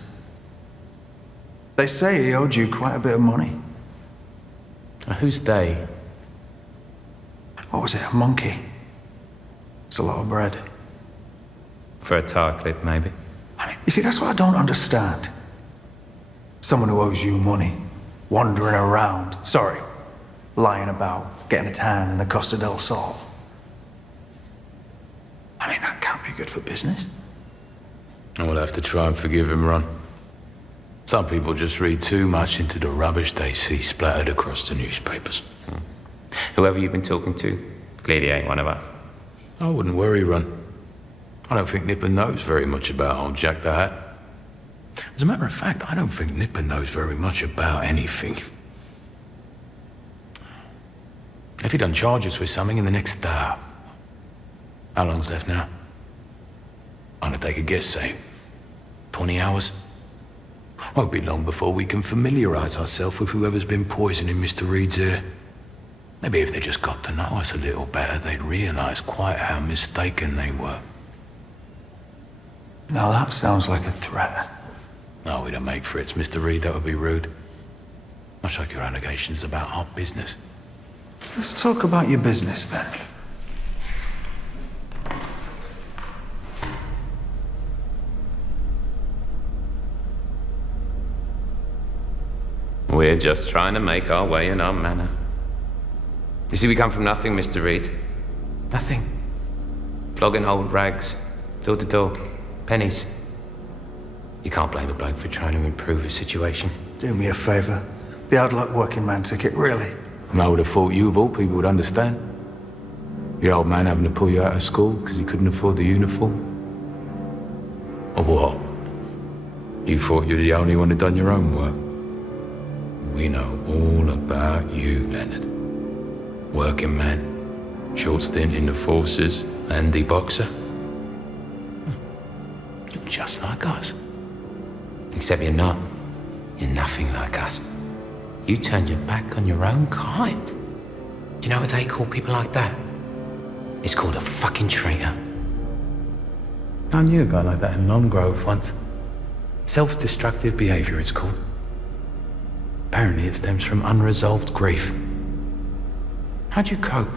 They say he owed you quite a bit of money. Who's they? What was it, a monkey? It's a lot of bread. For a tar clip, maybe. I mean, you see, that's what I don't understand. Someone who owes you money, wandering around, lying about, getting a tan in the Costa del Sol. I mean, that can't be good for business. I will have to try and forgive him, Ron. Some people just read too much into the rubbish they see splattered across the newspapers. Whoever you've been talking to, clearly ain't one of us. I wouldn't worry, Ron. I don't think Nipper knows very much about old Jack the Hat. As a matter of fact, I don't think Nipper knows very much about anything. If he done charge us with something in the next, how long's left now? I'm gonna take a guess, say, 20 hours? Won't be long before we can familiarise ourselves with whoever's been poisoning Mr. Reed's ear. Maybe if they just got to know us a little better, they'd realise quite how mistaken they were. Now that sounds like a threat. No, we don't make threats, Mr. Reed. That would be rude. Much like your allegations about our business. Let's talk about your business then. We're just trying to make our way in our manner. You see, we come from nothing, Mr. Reed. Nothing. Flogging old rags, door to door, pennies. You can't blame a bloke for trying to improve his situation. Do me a favour. The hard luck working man ticket, really? And I would have thought you, of all people, would understand. Your old man having to pull you out of school because he couldn't afford the uniform. Or what? You thought you were the only one who'd done your own work. We know all about you, Leonard. Working man, short stint in the forces, handy boxer. You're just like us. Except you're not. You're nothing like us. You turned your back on your own kind. Do you know what they call people like that? It's called a fucking traitor. I knew a guy like that in Long Grove once. Self-destructive behaviour, it's called. Apparently it stems from unresolved grief. How'd you cope?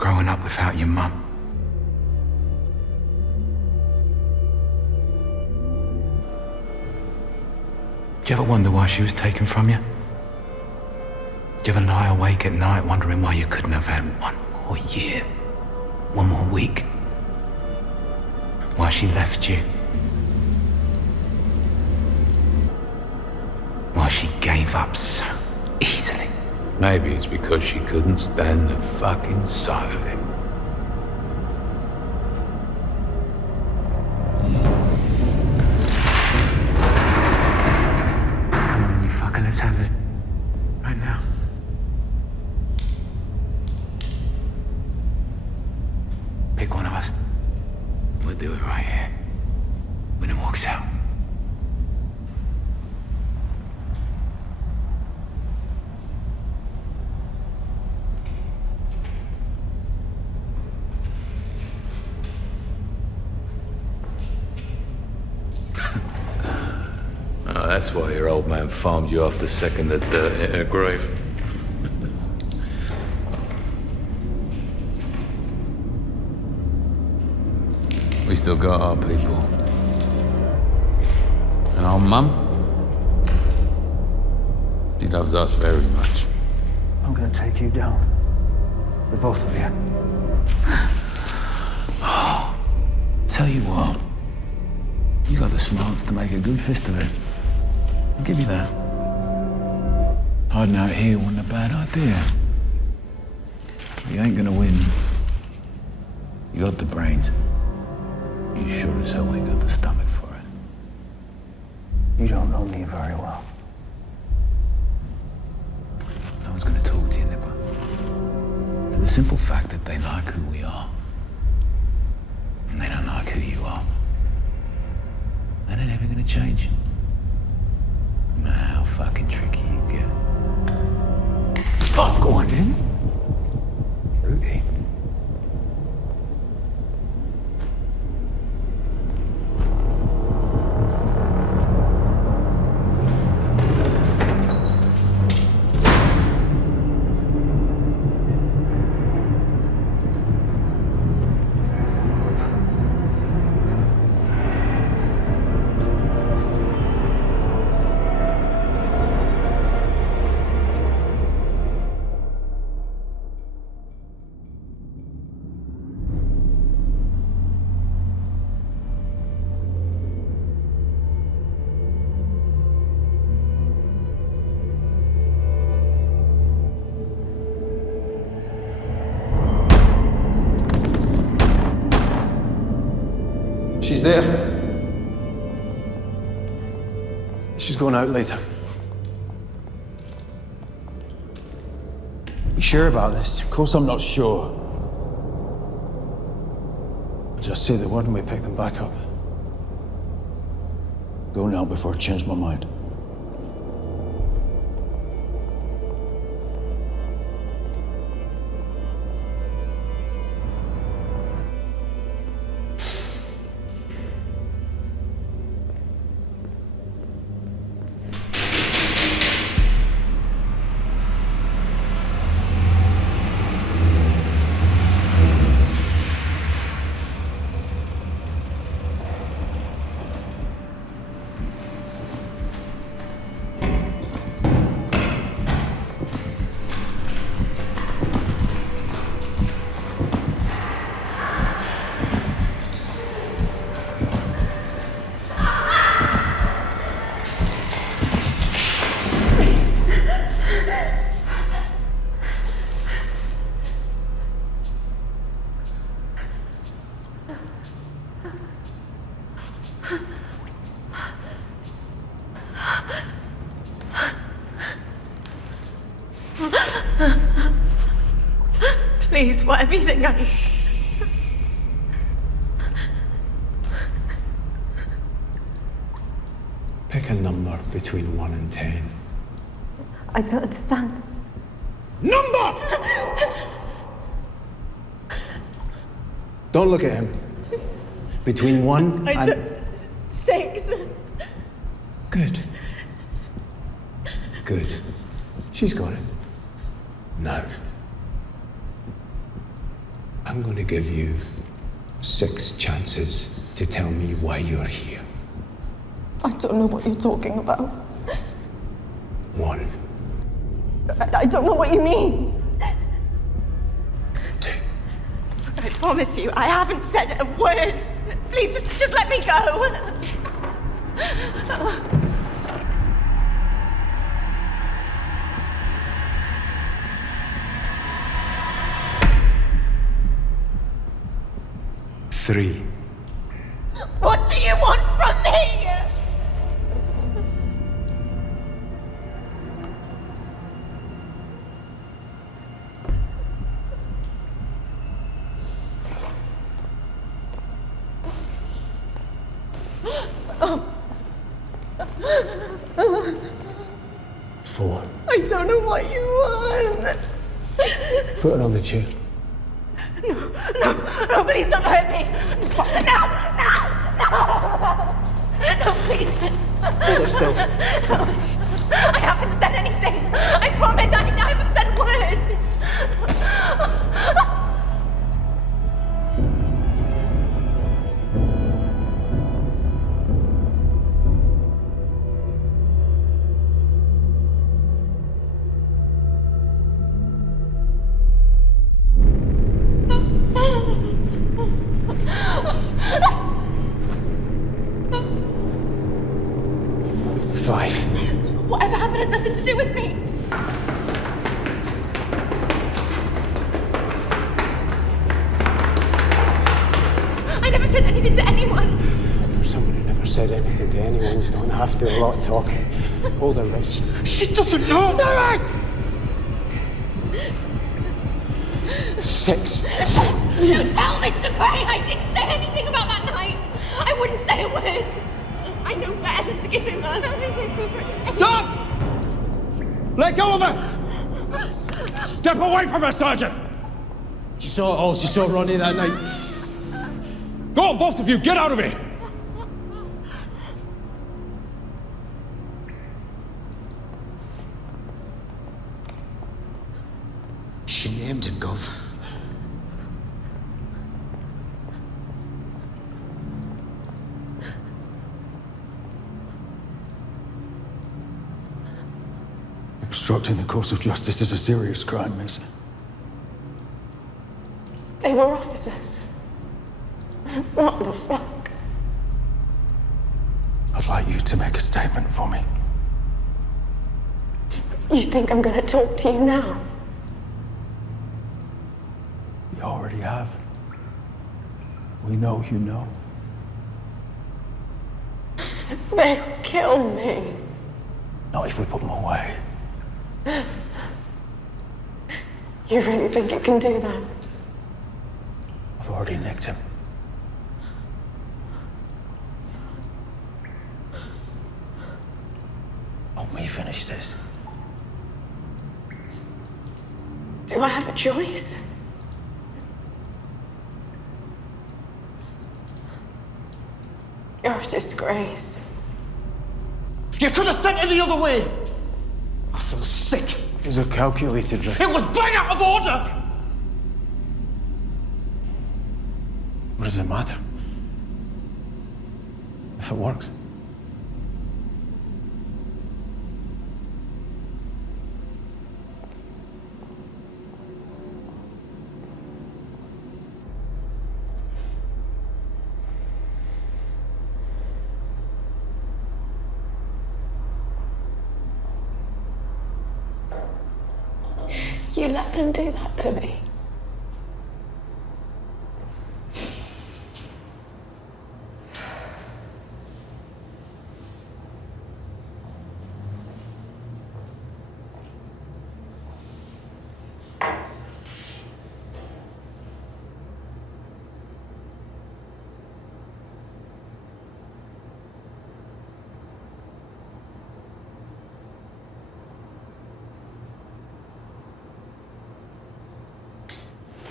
growing up without your mum. Do you ever wonder why she was taken from you? Do you ever lie awake at night wondering why you couldn't have had one more year, one more week? Why she left you? Why she gave up so easily? Maybe it's because she couldn't stand the fucking sight of him. Come on in, you fucker, let's have it. Right now. Pick one of us. We'll do it right here. When it walks out. Oh, that's why your old man farmed you off the second the dirt hit her grave. We still got our people. And our mum, she loves us very much. I'm gonna take you down. The both of you. Oh, tell you what, you got the smarts to make a good fist of it. I'll give you that. Hiding out here wasn't a bad idea. You ain't gonna win. You got the brains. You sure as hell ain't got the stomach for it. You don't know me very well. No one's gonna talk to you, Nipper. For the simple fact that they like who we are. And they don't like who you are. That ain't ever gonna change. No matter how fucking tricky you get. Fuck, go on then. Rudy. She's there. She's going out later. You sure about this? Of course I'm not sure. Just say the word and we pick them back up. Go now before I change my mind. Please, whatever you think I... Pick a number between 1 and 10. I don't understand. Number! Don't look at him. Between 1 and... 6. Good. Good. She's got it. Now. I'm going to give you 6 chances to tell me why you're here. I don't know what you're talking about. 1. I don't know what you mean. 2. I promise you, I haven't said a word. Please, just let me go. 3. What do you want from me? I don't know what you want. Put her on the chair. No, please don't hurt me. No, please. Hold her still. I haven't said anything. I promise I haven't said a word. Whatever happened had nothing to do with me. I never said anything to anyone. For someone who never said anything to anyone, you don't have to do a lot of talking. Hold her wrist. She doesn't know! Do it! 6. You tell Mr. Kray I didn't say anything about that night. I wouldn't say a word. I know better than to give him his secrets. Stop! Let go of her! Step away from her, Sergeant! She saw it all. She saw Ronnie that night. Go on, both of you, get out of here! She named him, Gov. Obstructing the course of justice is a serious crime, miss. They were officers. What the fuck? I'd like you to make a statement for me. You think I'm gonna talk to you now? You already have. We know you know. They'll kill me. Not if we put them away. You really think you can do that? I've already nicked him. Help me finish this. Do I have a choice? You're a disgrace. You could have sent it the other way! I feel sick. It was a calculated risk. It was bang out of order! What does it matter? If it works. You let them do that to me.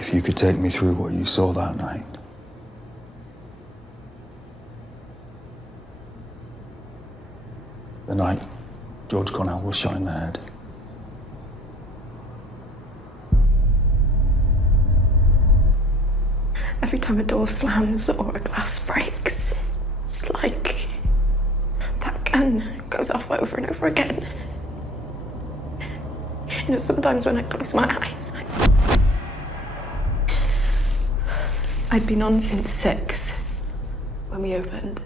If you could take me through what you saw that night. The night George Connell was shot in the head. Every time a door slams or a glass breaks, it's like that gun goes off over and over again. You know, sometimes when I close my eyes, I'd been on since 6 when we opened.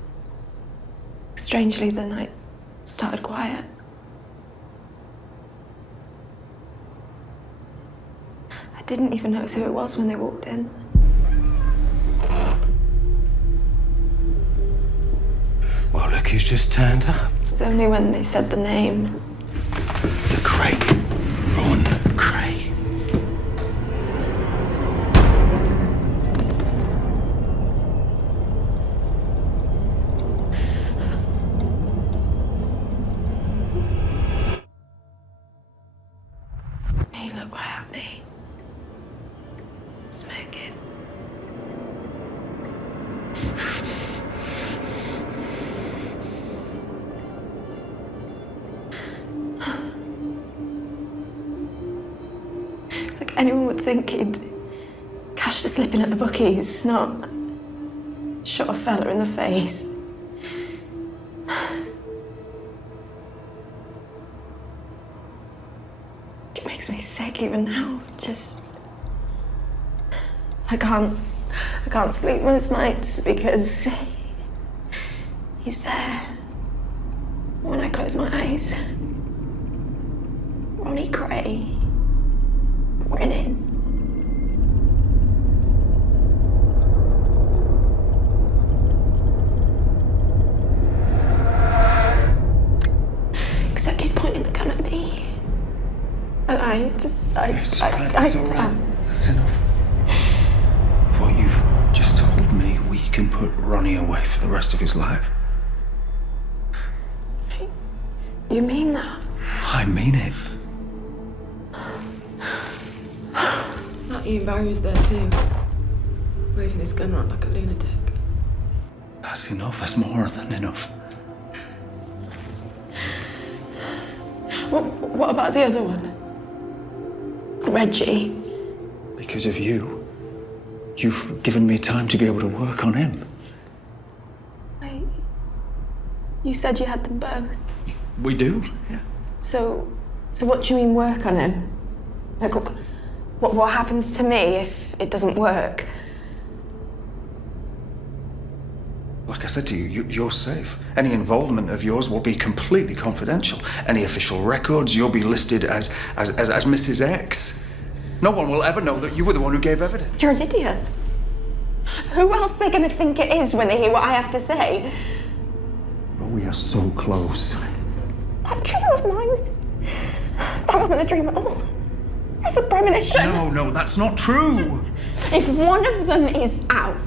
Strangely, the night started quiet. I didn't even notice who it was when they walked in. Well, look who's just turned up. It was only when they said the name. The Kray. Ron Kray. He looked right at me. Smoking. It's like anyone would think he'd cashed a slip in at the bookies, not shot a fella in the face. It makes me sick even now. Just I can't sleep most nights because he's there when I close my eyes. Ronnie Kray, winning. Except he's pointing the gun at me. And It's all right. That's enough. What you've just told me, we can put Ronnie away for the rest of his life. You mean that? I mean it. That Ian Barry was there too, waving his gun around like a lunatic. That's enough. That's more than enough. What about the other one? Reggie. Because of you, you've given me time to be able to work on him. Wait. You said you had them both. We do? Yeah. So what do you mean work on him? Like, what happens to me if it doesn't work? Like I said to you, you're safe. Any involvement of yours will be completely confidential. Any official records, you'll be listed as Mrs. X. No one will ever know that you were the one who gave evidence. You're an idiot. Who else are they going to think it is when they hear what I have to say? But we are so close. That dream of mine, that wasn't a dream at all. It was a premonition. No, that's not true. If one of them is out,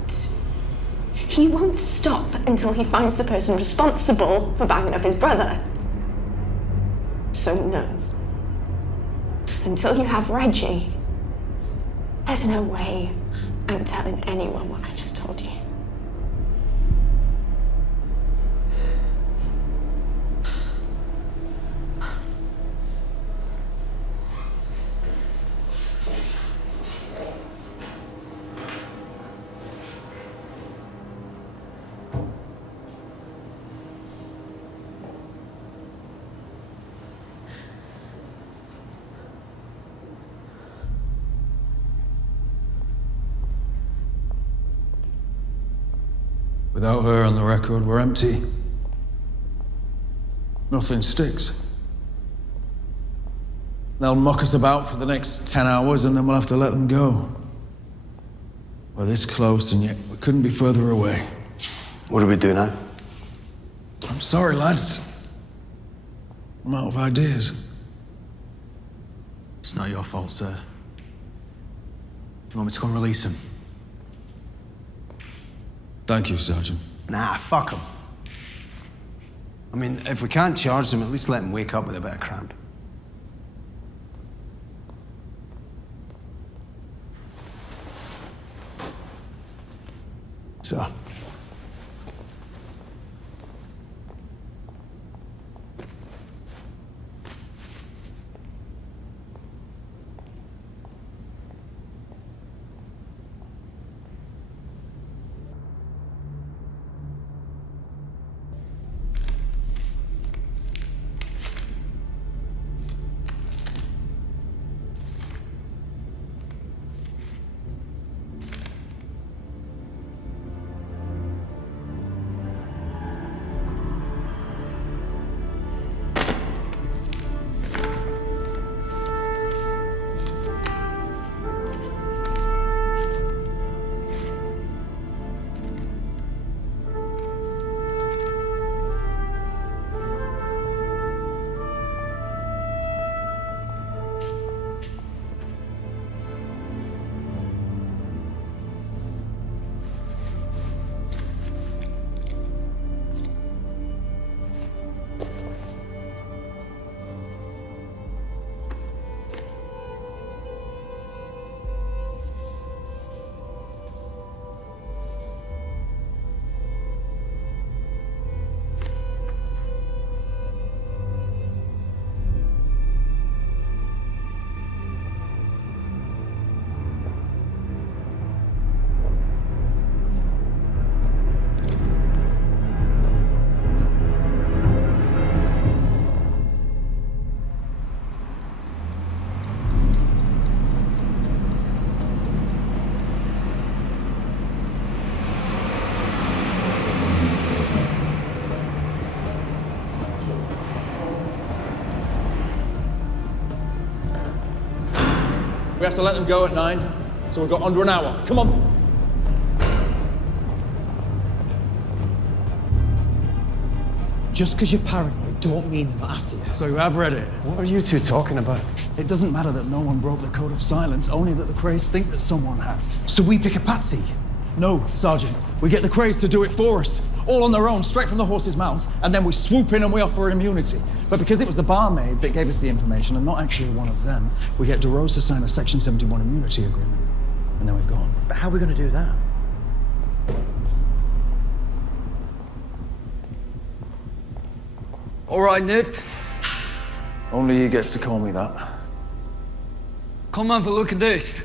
he won't stop until he finds the person responsible for banging up his brother. So no. Until you have Reggie, there's no way I'm telling anyone what I just told you. Without her on the record, we're empty. Nothing sticks. They'll muck us about for the next 10 hours and then we'll have to let them go. We're this close and yet we couldn't be further away. What do we do now? I'm sorry, lads. I'm out of ideas. It's not your fault, sir. You want me to go and release him? Thank you, Sergeant. Nah, fuck him. I mean, if we can't charge them, at least let him wake up with a bit of cramp. So. We have to let them go at 9, so we've got under an hour. Come on. Just because you're paranoid don't mean they're not after you. So you have read it? What are you two talking about? It doesn't matter that no one broke the code of silence, only that the Krays think that someone has. So we pick a patsy? No, Sergeant. We get the Krays to do it for us. All on their own, straight from the horse's mouth, and then we swoop in and we offer immunity. But because it was the barmaid that gave us the information, and not actually one of them, we get DeRose to sign a Section 71 immunity agreement. And then we've gone. But how are we going to do that? All right, Nip. Only he gets to call me that. Come on, have a look at this.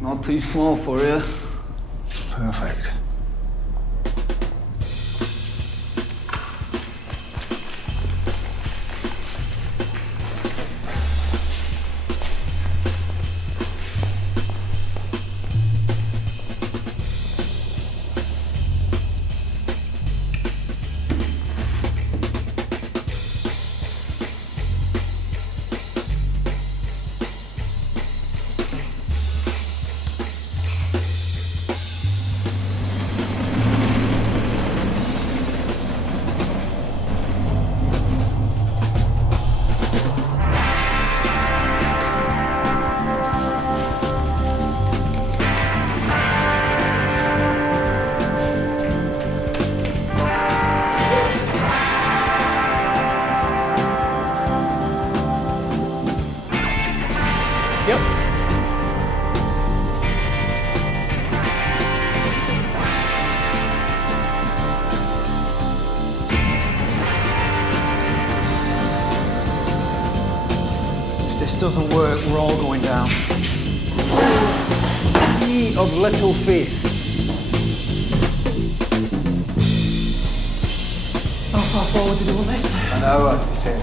Not too small for you. It's perfect. Doesn't work, we're all going down. Ye of little faith. How far forward did you want this? An hour, he said.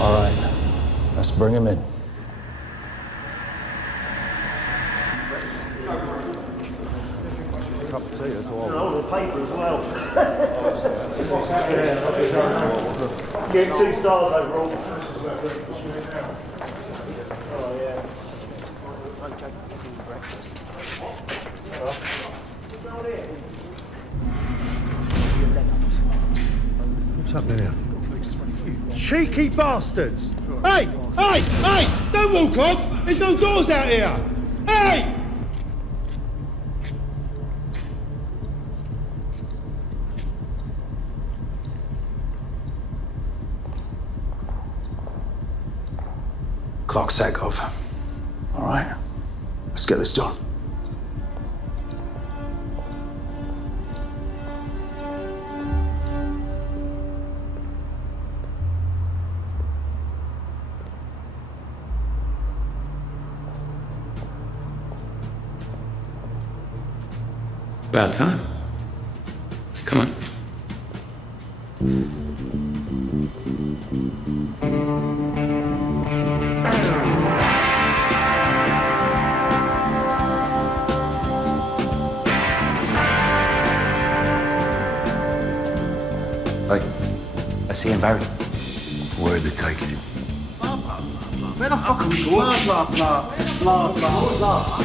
All right, let's bring him in. Cup of tea, that's all. No, the paper as well. Get 2 stars overall. Oh, yeah. What's happening here? Cheeky bastards! Hey! Hey! Hey! Don't walk off! There's no doors out here! Hey! Clock set, Gov. All right, let's get this done. About time. Come on. Hey, I see him, Barry. Where are they taking him? Where the fuck are we going? Blah, blah, blah. Blah, blah, blah.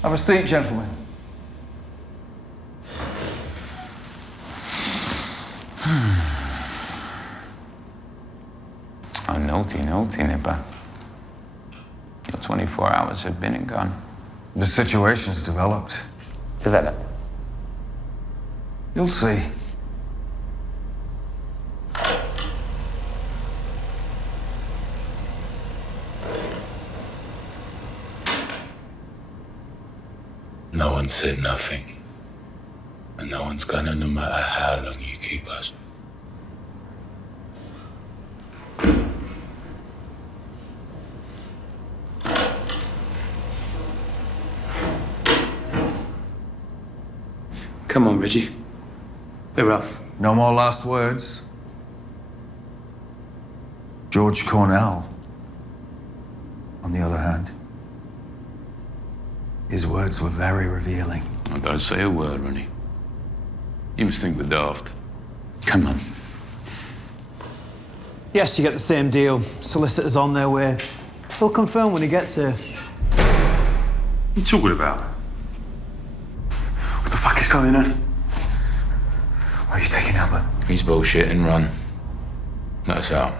Have a seat, gentlemen. Oh, naughty, naughty, Nipper. Your 24 hours have been and gone. The situation's developed. Develop. You'll see. No one said nothing. And no one's gonna, no matter how long you keep us. Come on, Reggie. We're off. No more last words. George Cornell, on the other hand, his words were very revealing. I don't say a word, Ronnie. You must think we're daft. Come on. Yes, you get the same deal. Solicitors on their way. He'll confirm when he gets here. What are you talking about? What the fuck is going on? Where are you taking Albert? He's bullshit and run. Let us out.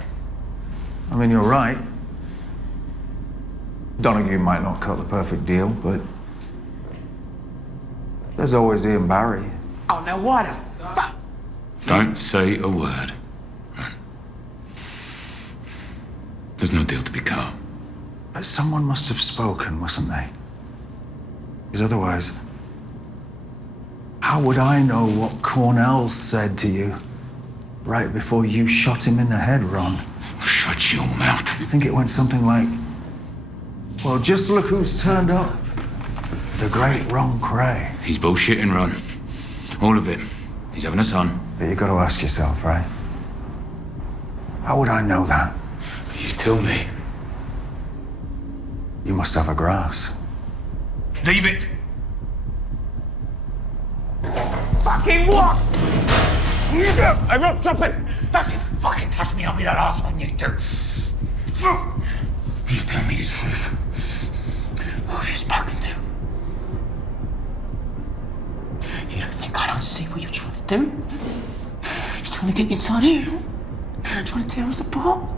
I mean, you're right. Donaghy might not cut the perfect deal, but there's always Ian Barry. Oh, now why the fuck? Don't say a word. Run. There's no deal to be cut. But someone must have spoken, mustn't they? Because otherwise, how would I know what Cornell said to you right before you shot him in the head, Ron? Shut your mouth. I think it went something like, well, just look who's turned up. The great Ron Kray. He's bullshitting, Ron. All of it. He's having a son. But you've got to ask yourself, right? How would I know that? You tell me. You must have a grass. Leave it! Fucking what? I won't drop it! Don't you fucking touch me, I'll be the last one you do. You tell me the truth. Who have you spoken to? You don't think I don't see what you're trying to do? You're trying to get your son in? You're trying to tear us apart?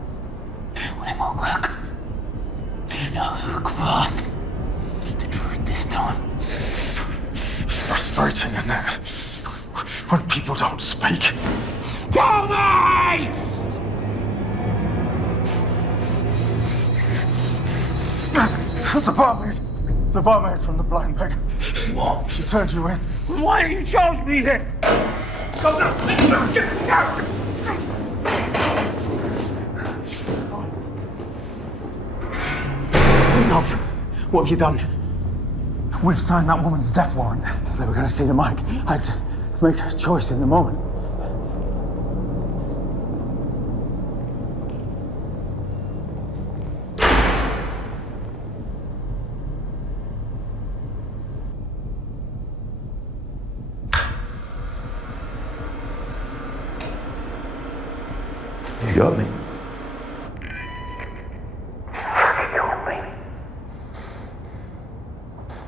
Well, it won't work. Now who grasped the truth this time? Frustrating, isn't it? When people don't speak. Tell me! The barmaid. The barmaid from the Blind Pig. What? She turned you in. Why did you charge me here? Go now! Adolf, what have you done? We've signed that woman's death warrant. They were going to see the mic. I had to make a choice in the moment. He's got me.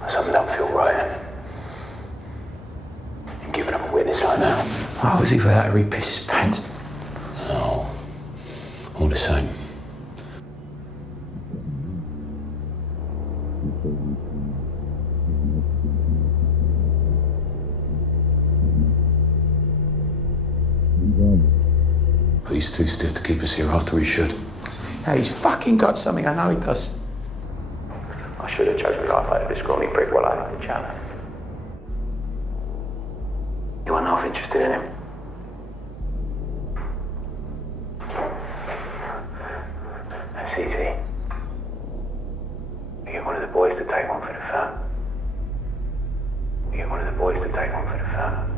Something don't feel right. You're giving up a witness like that. Oh, was he for that or he piss his pants? No. All the same. But he's too stiff to keep us here after he should. Yeah, he's fucking got something, I know he does. I should have chosen life out of this scrawny prick while I had the chance. You are not interested in him. That's easy. You get one of the boys to take one for the fam. You get one of the boys to take one for the fam.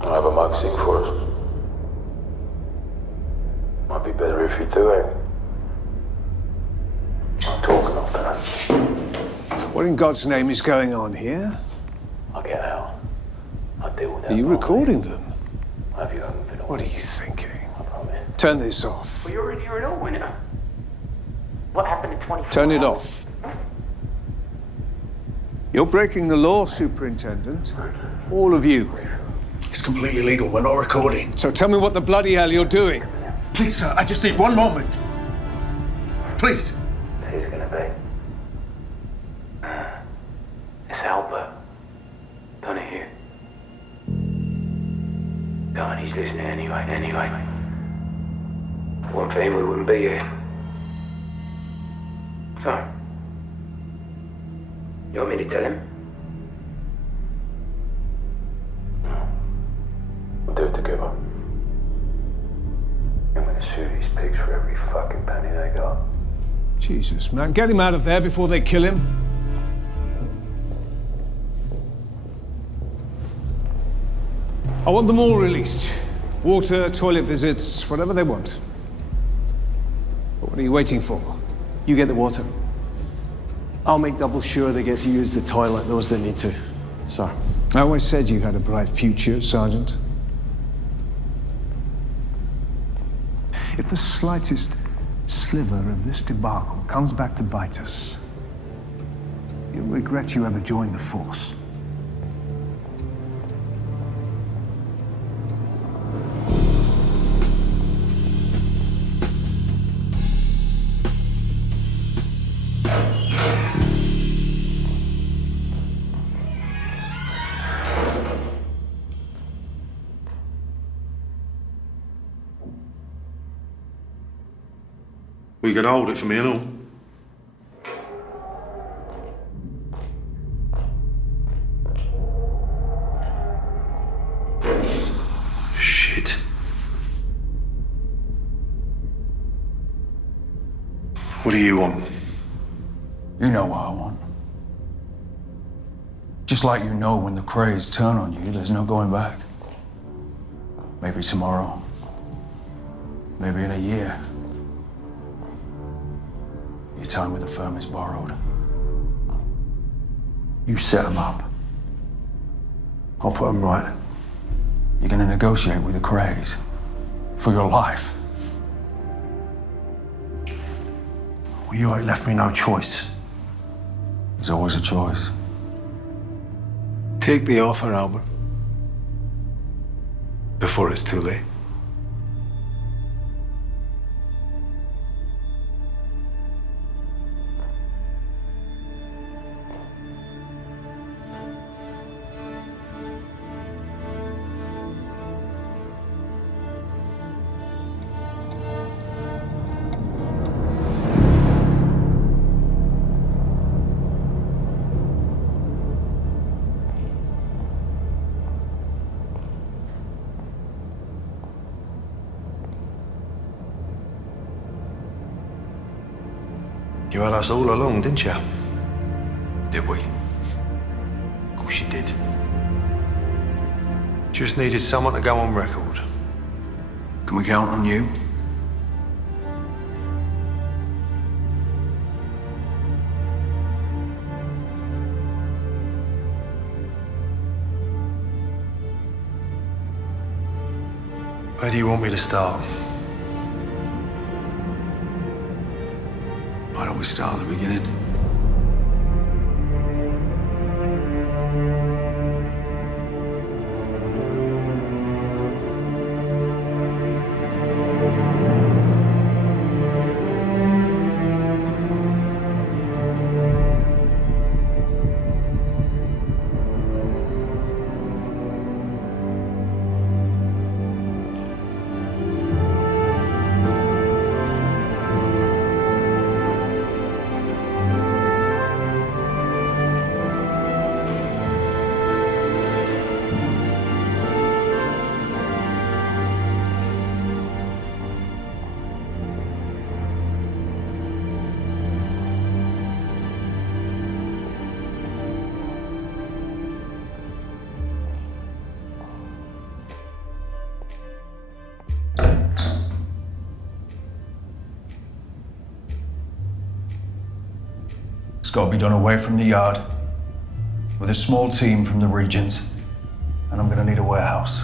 I'll have a mug sing for us. Might be better if you do it. I'm talking after that. What in God's name is going on here? I'll get out. I'll deal with that. Are you recording them? I'll have you home for the What are you thinking? I promise. Turn this off. Well, you're an all-winner. What happened in 24 Turn it hours? off. You're breaking the law, Superintendent. All of you. It's completely legal. We're not recording. So tell me what the bloody hell you're doing. Please, sir, I just need one moment. Please. Who's gonna be? It's Albert. Donahue. God, he's listening anyway. One thing, we wouldn't be here. So, you want me to tell him? We'll do it together. I'm gonna sue these pigs for every fucking penny they got. Jesus, man. Get him out of there before they kill him. I want them all released. Water, toilet visits, whatever they want. But what are you waiting for? You get the water. I'll make double sure they get to use the toilet, those that need to. Sir. I always said you had a bright future, Sergeant. If the slightest sliver of this debacle comes back to bite us, you'll regret you ever joined the force. We can hold it for me and all. Shit. What do you want? You know what I want. Just like you know when the Krays turn on you, there's no going back. Maybe tomorrow. Maybe in a year. Your time with the firm is borrowed. You set them up. I'll put them right. You're gonna negotiate with the Krays. For your life. Well, you ain't left me no choice. There's always a choice. Take the offer, Albert. Before it's too late. You had us all along, didn't you? Did we? Of course you did. Just needed someone to go on record. Can we count on you? Where do you want me to start? Why don't we start at the beginning? It's got to be done away from the yard, with a small team from the regions, and I'm going to need a warehouse.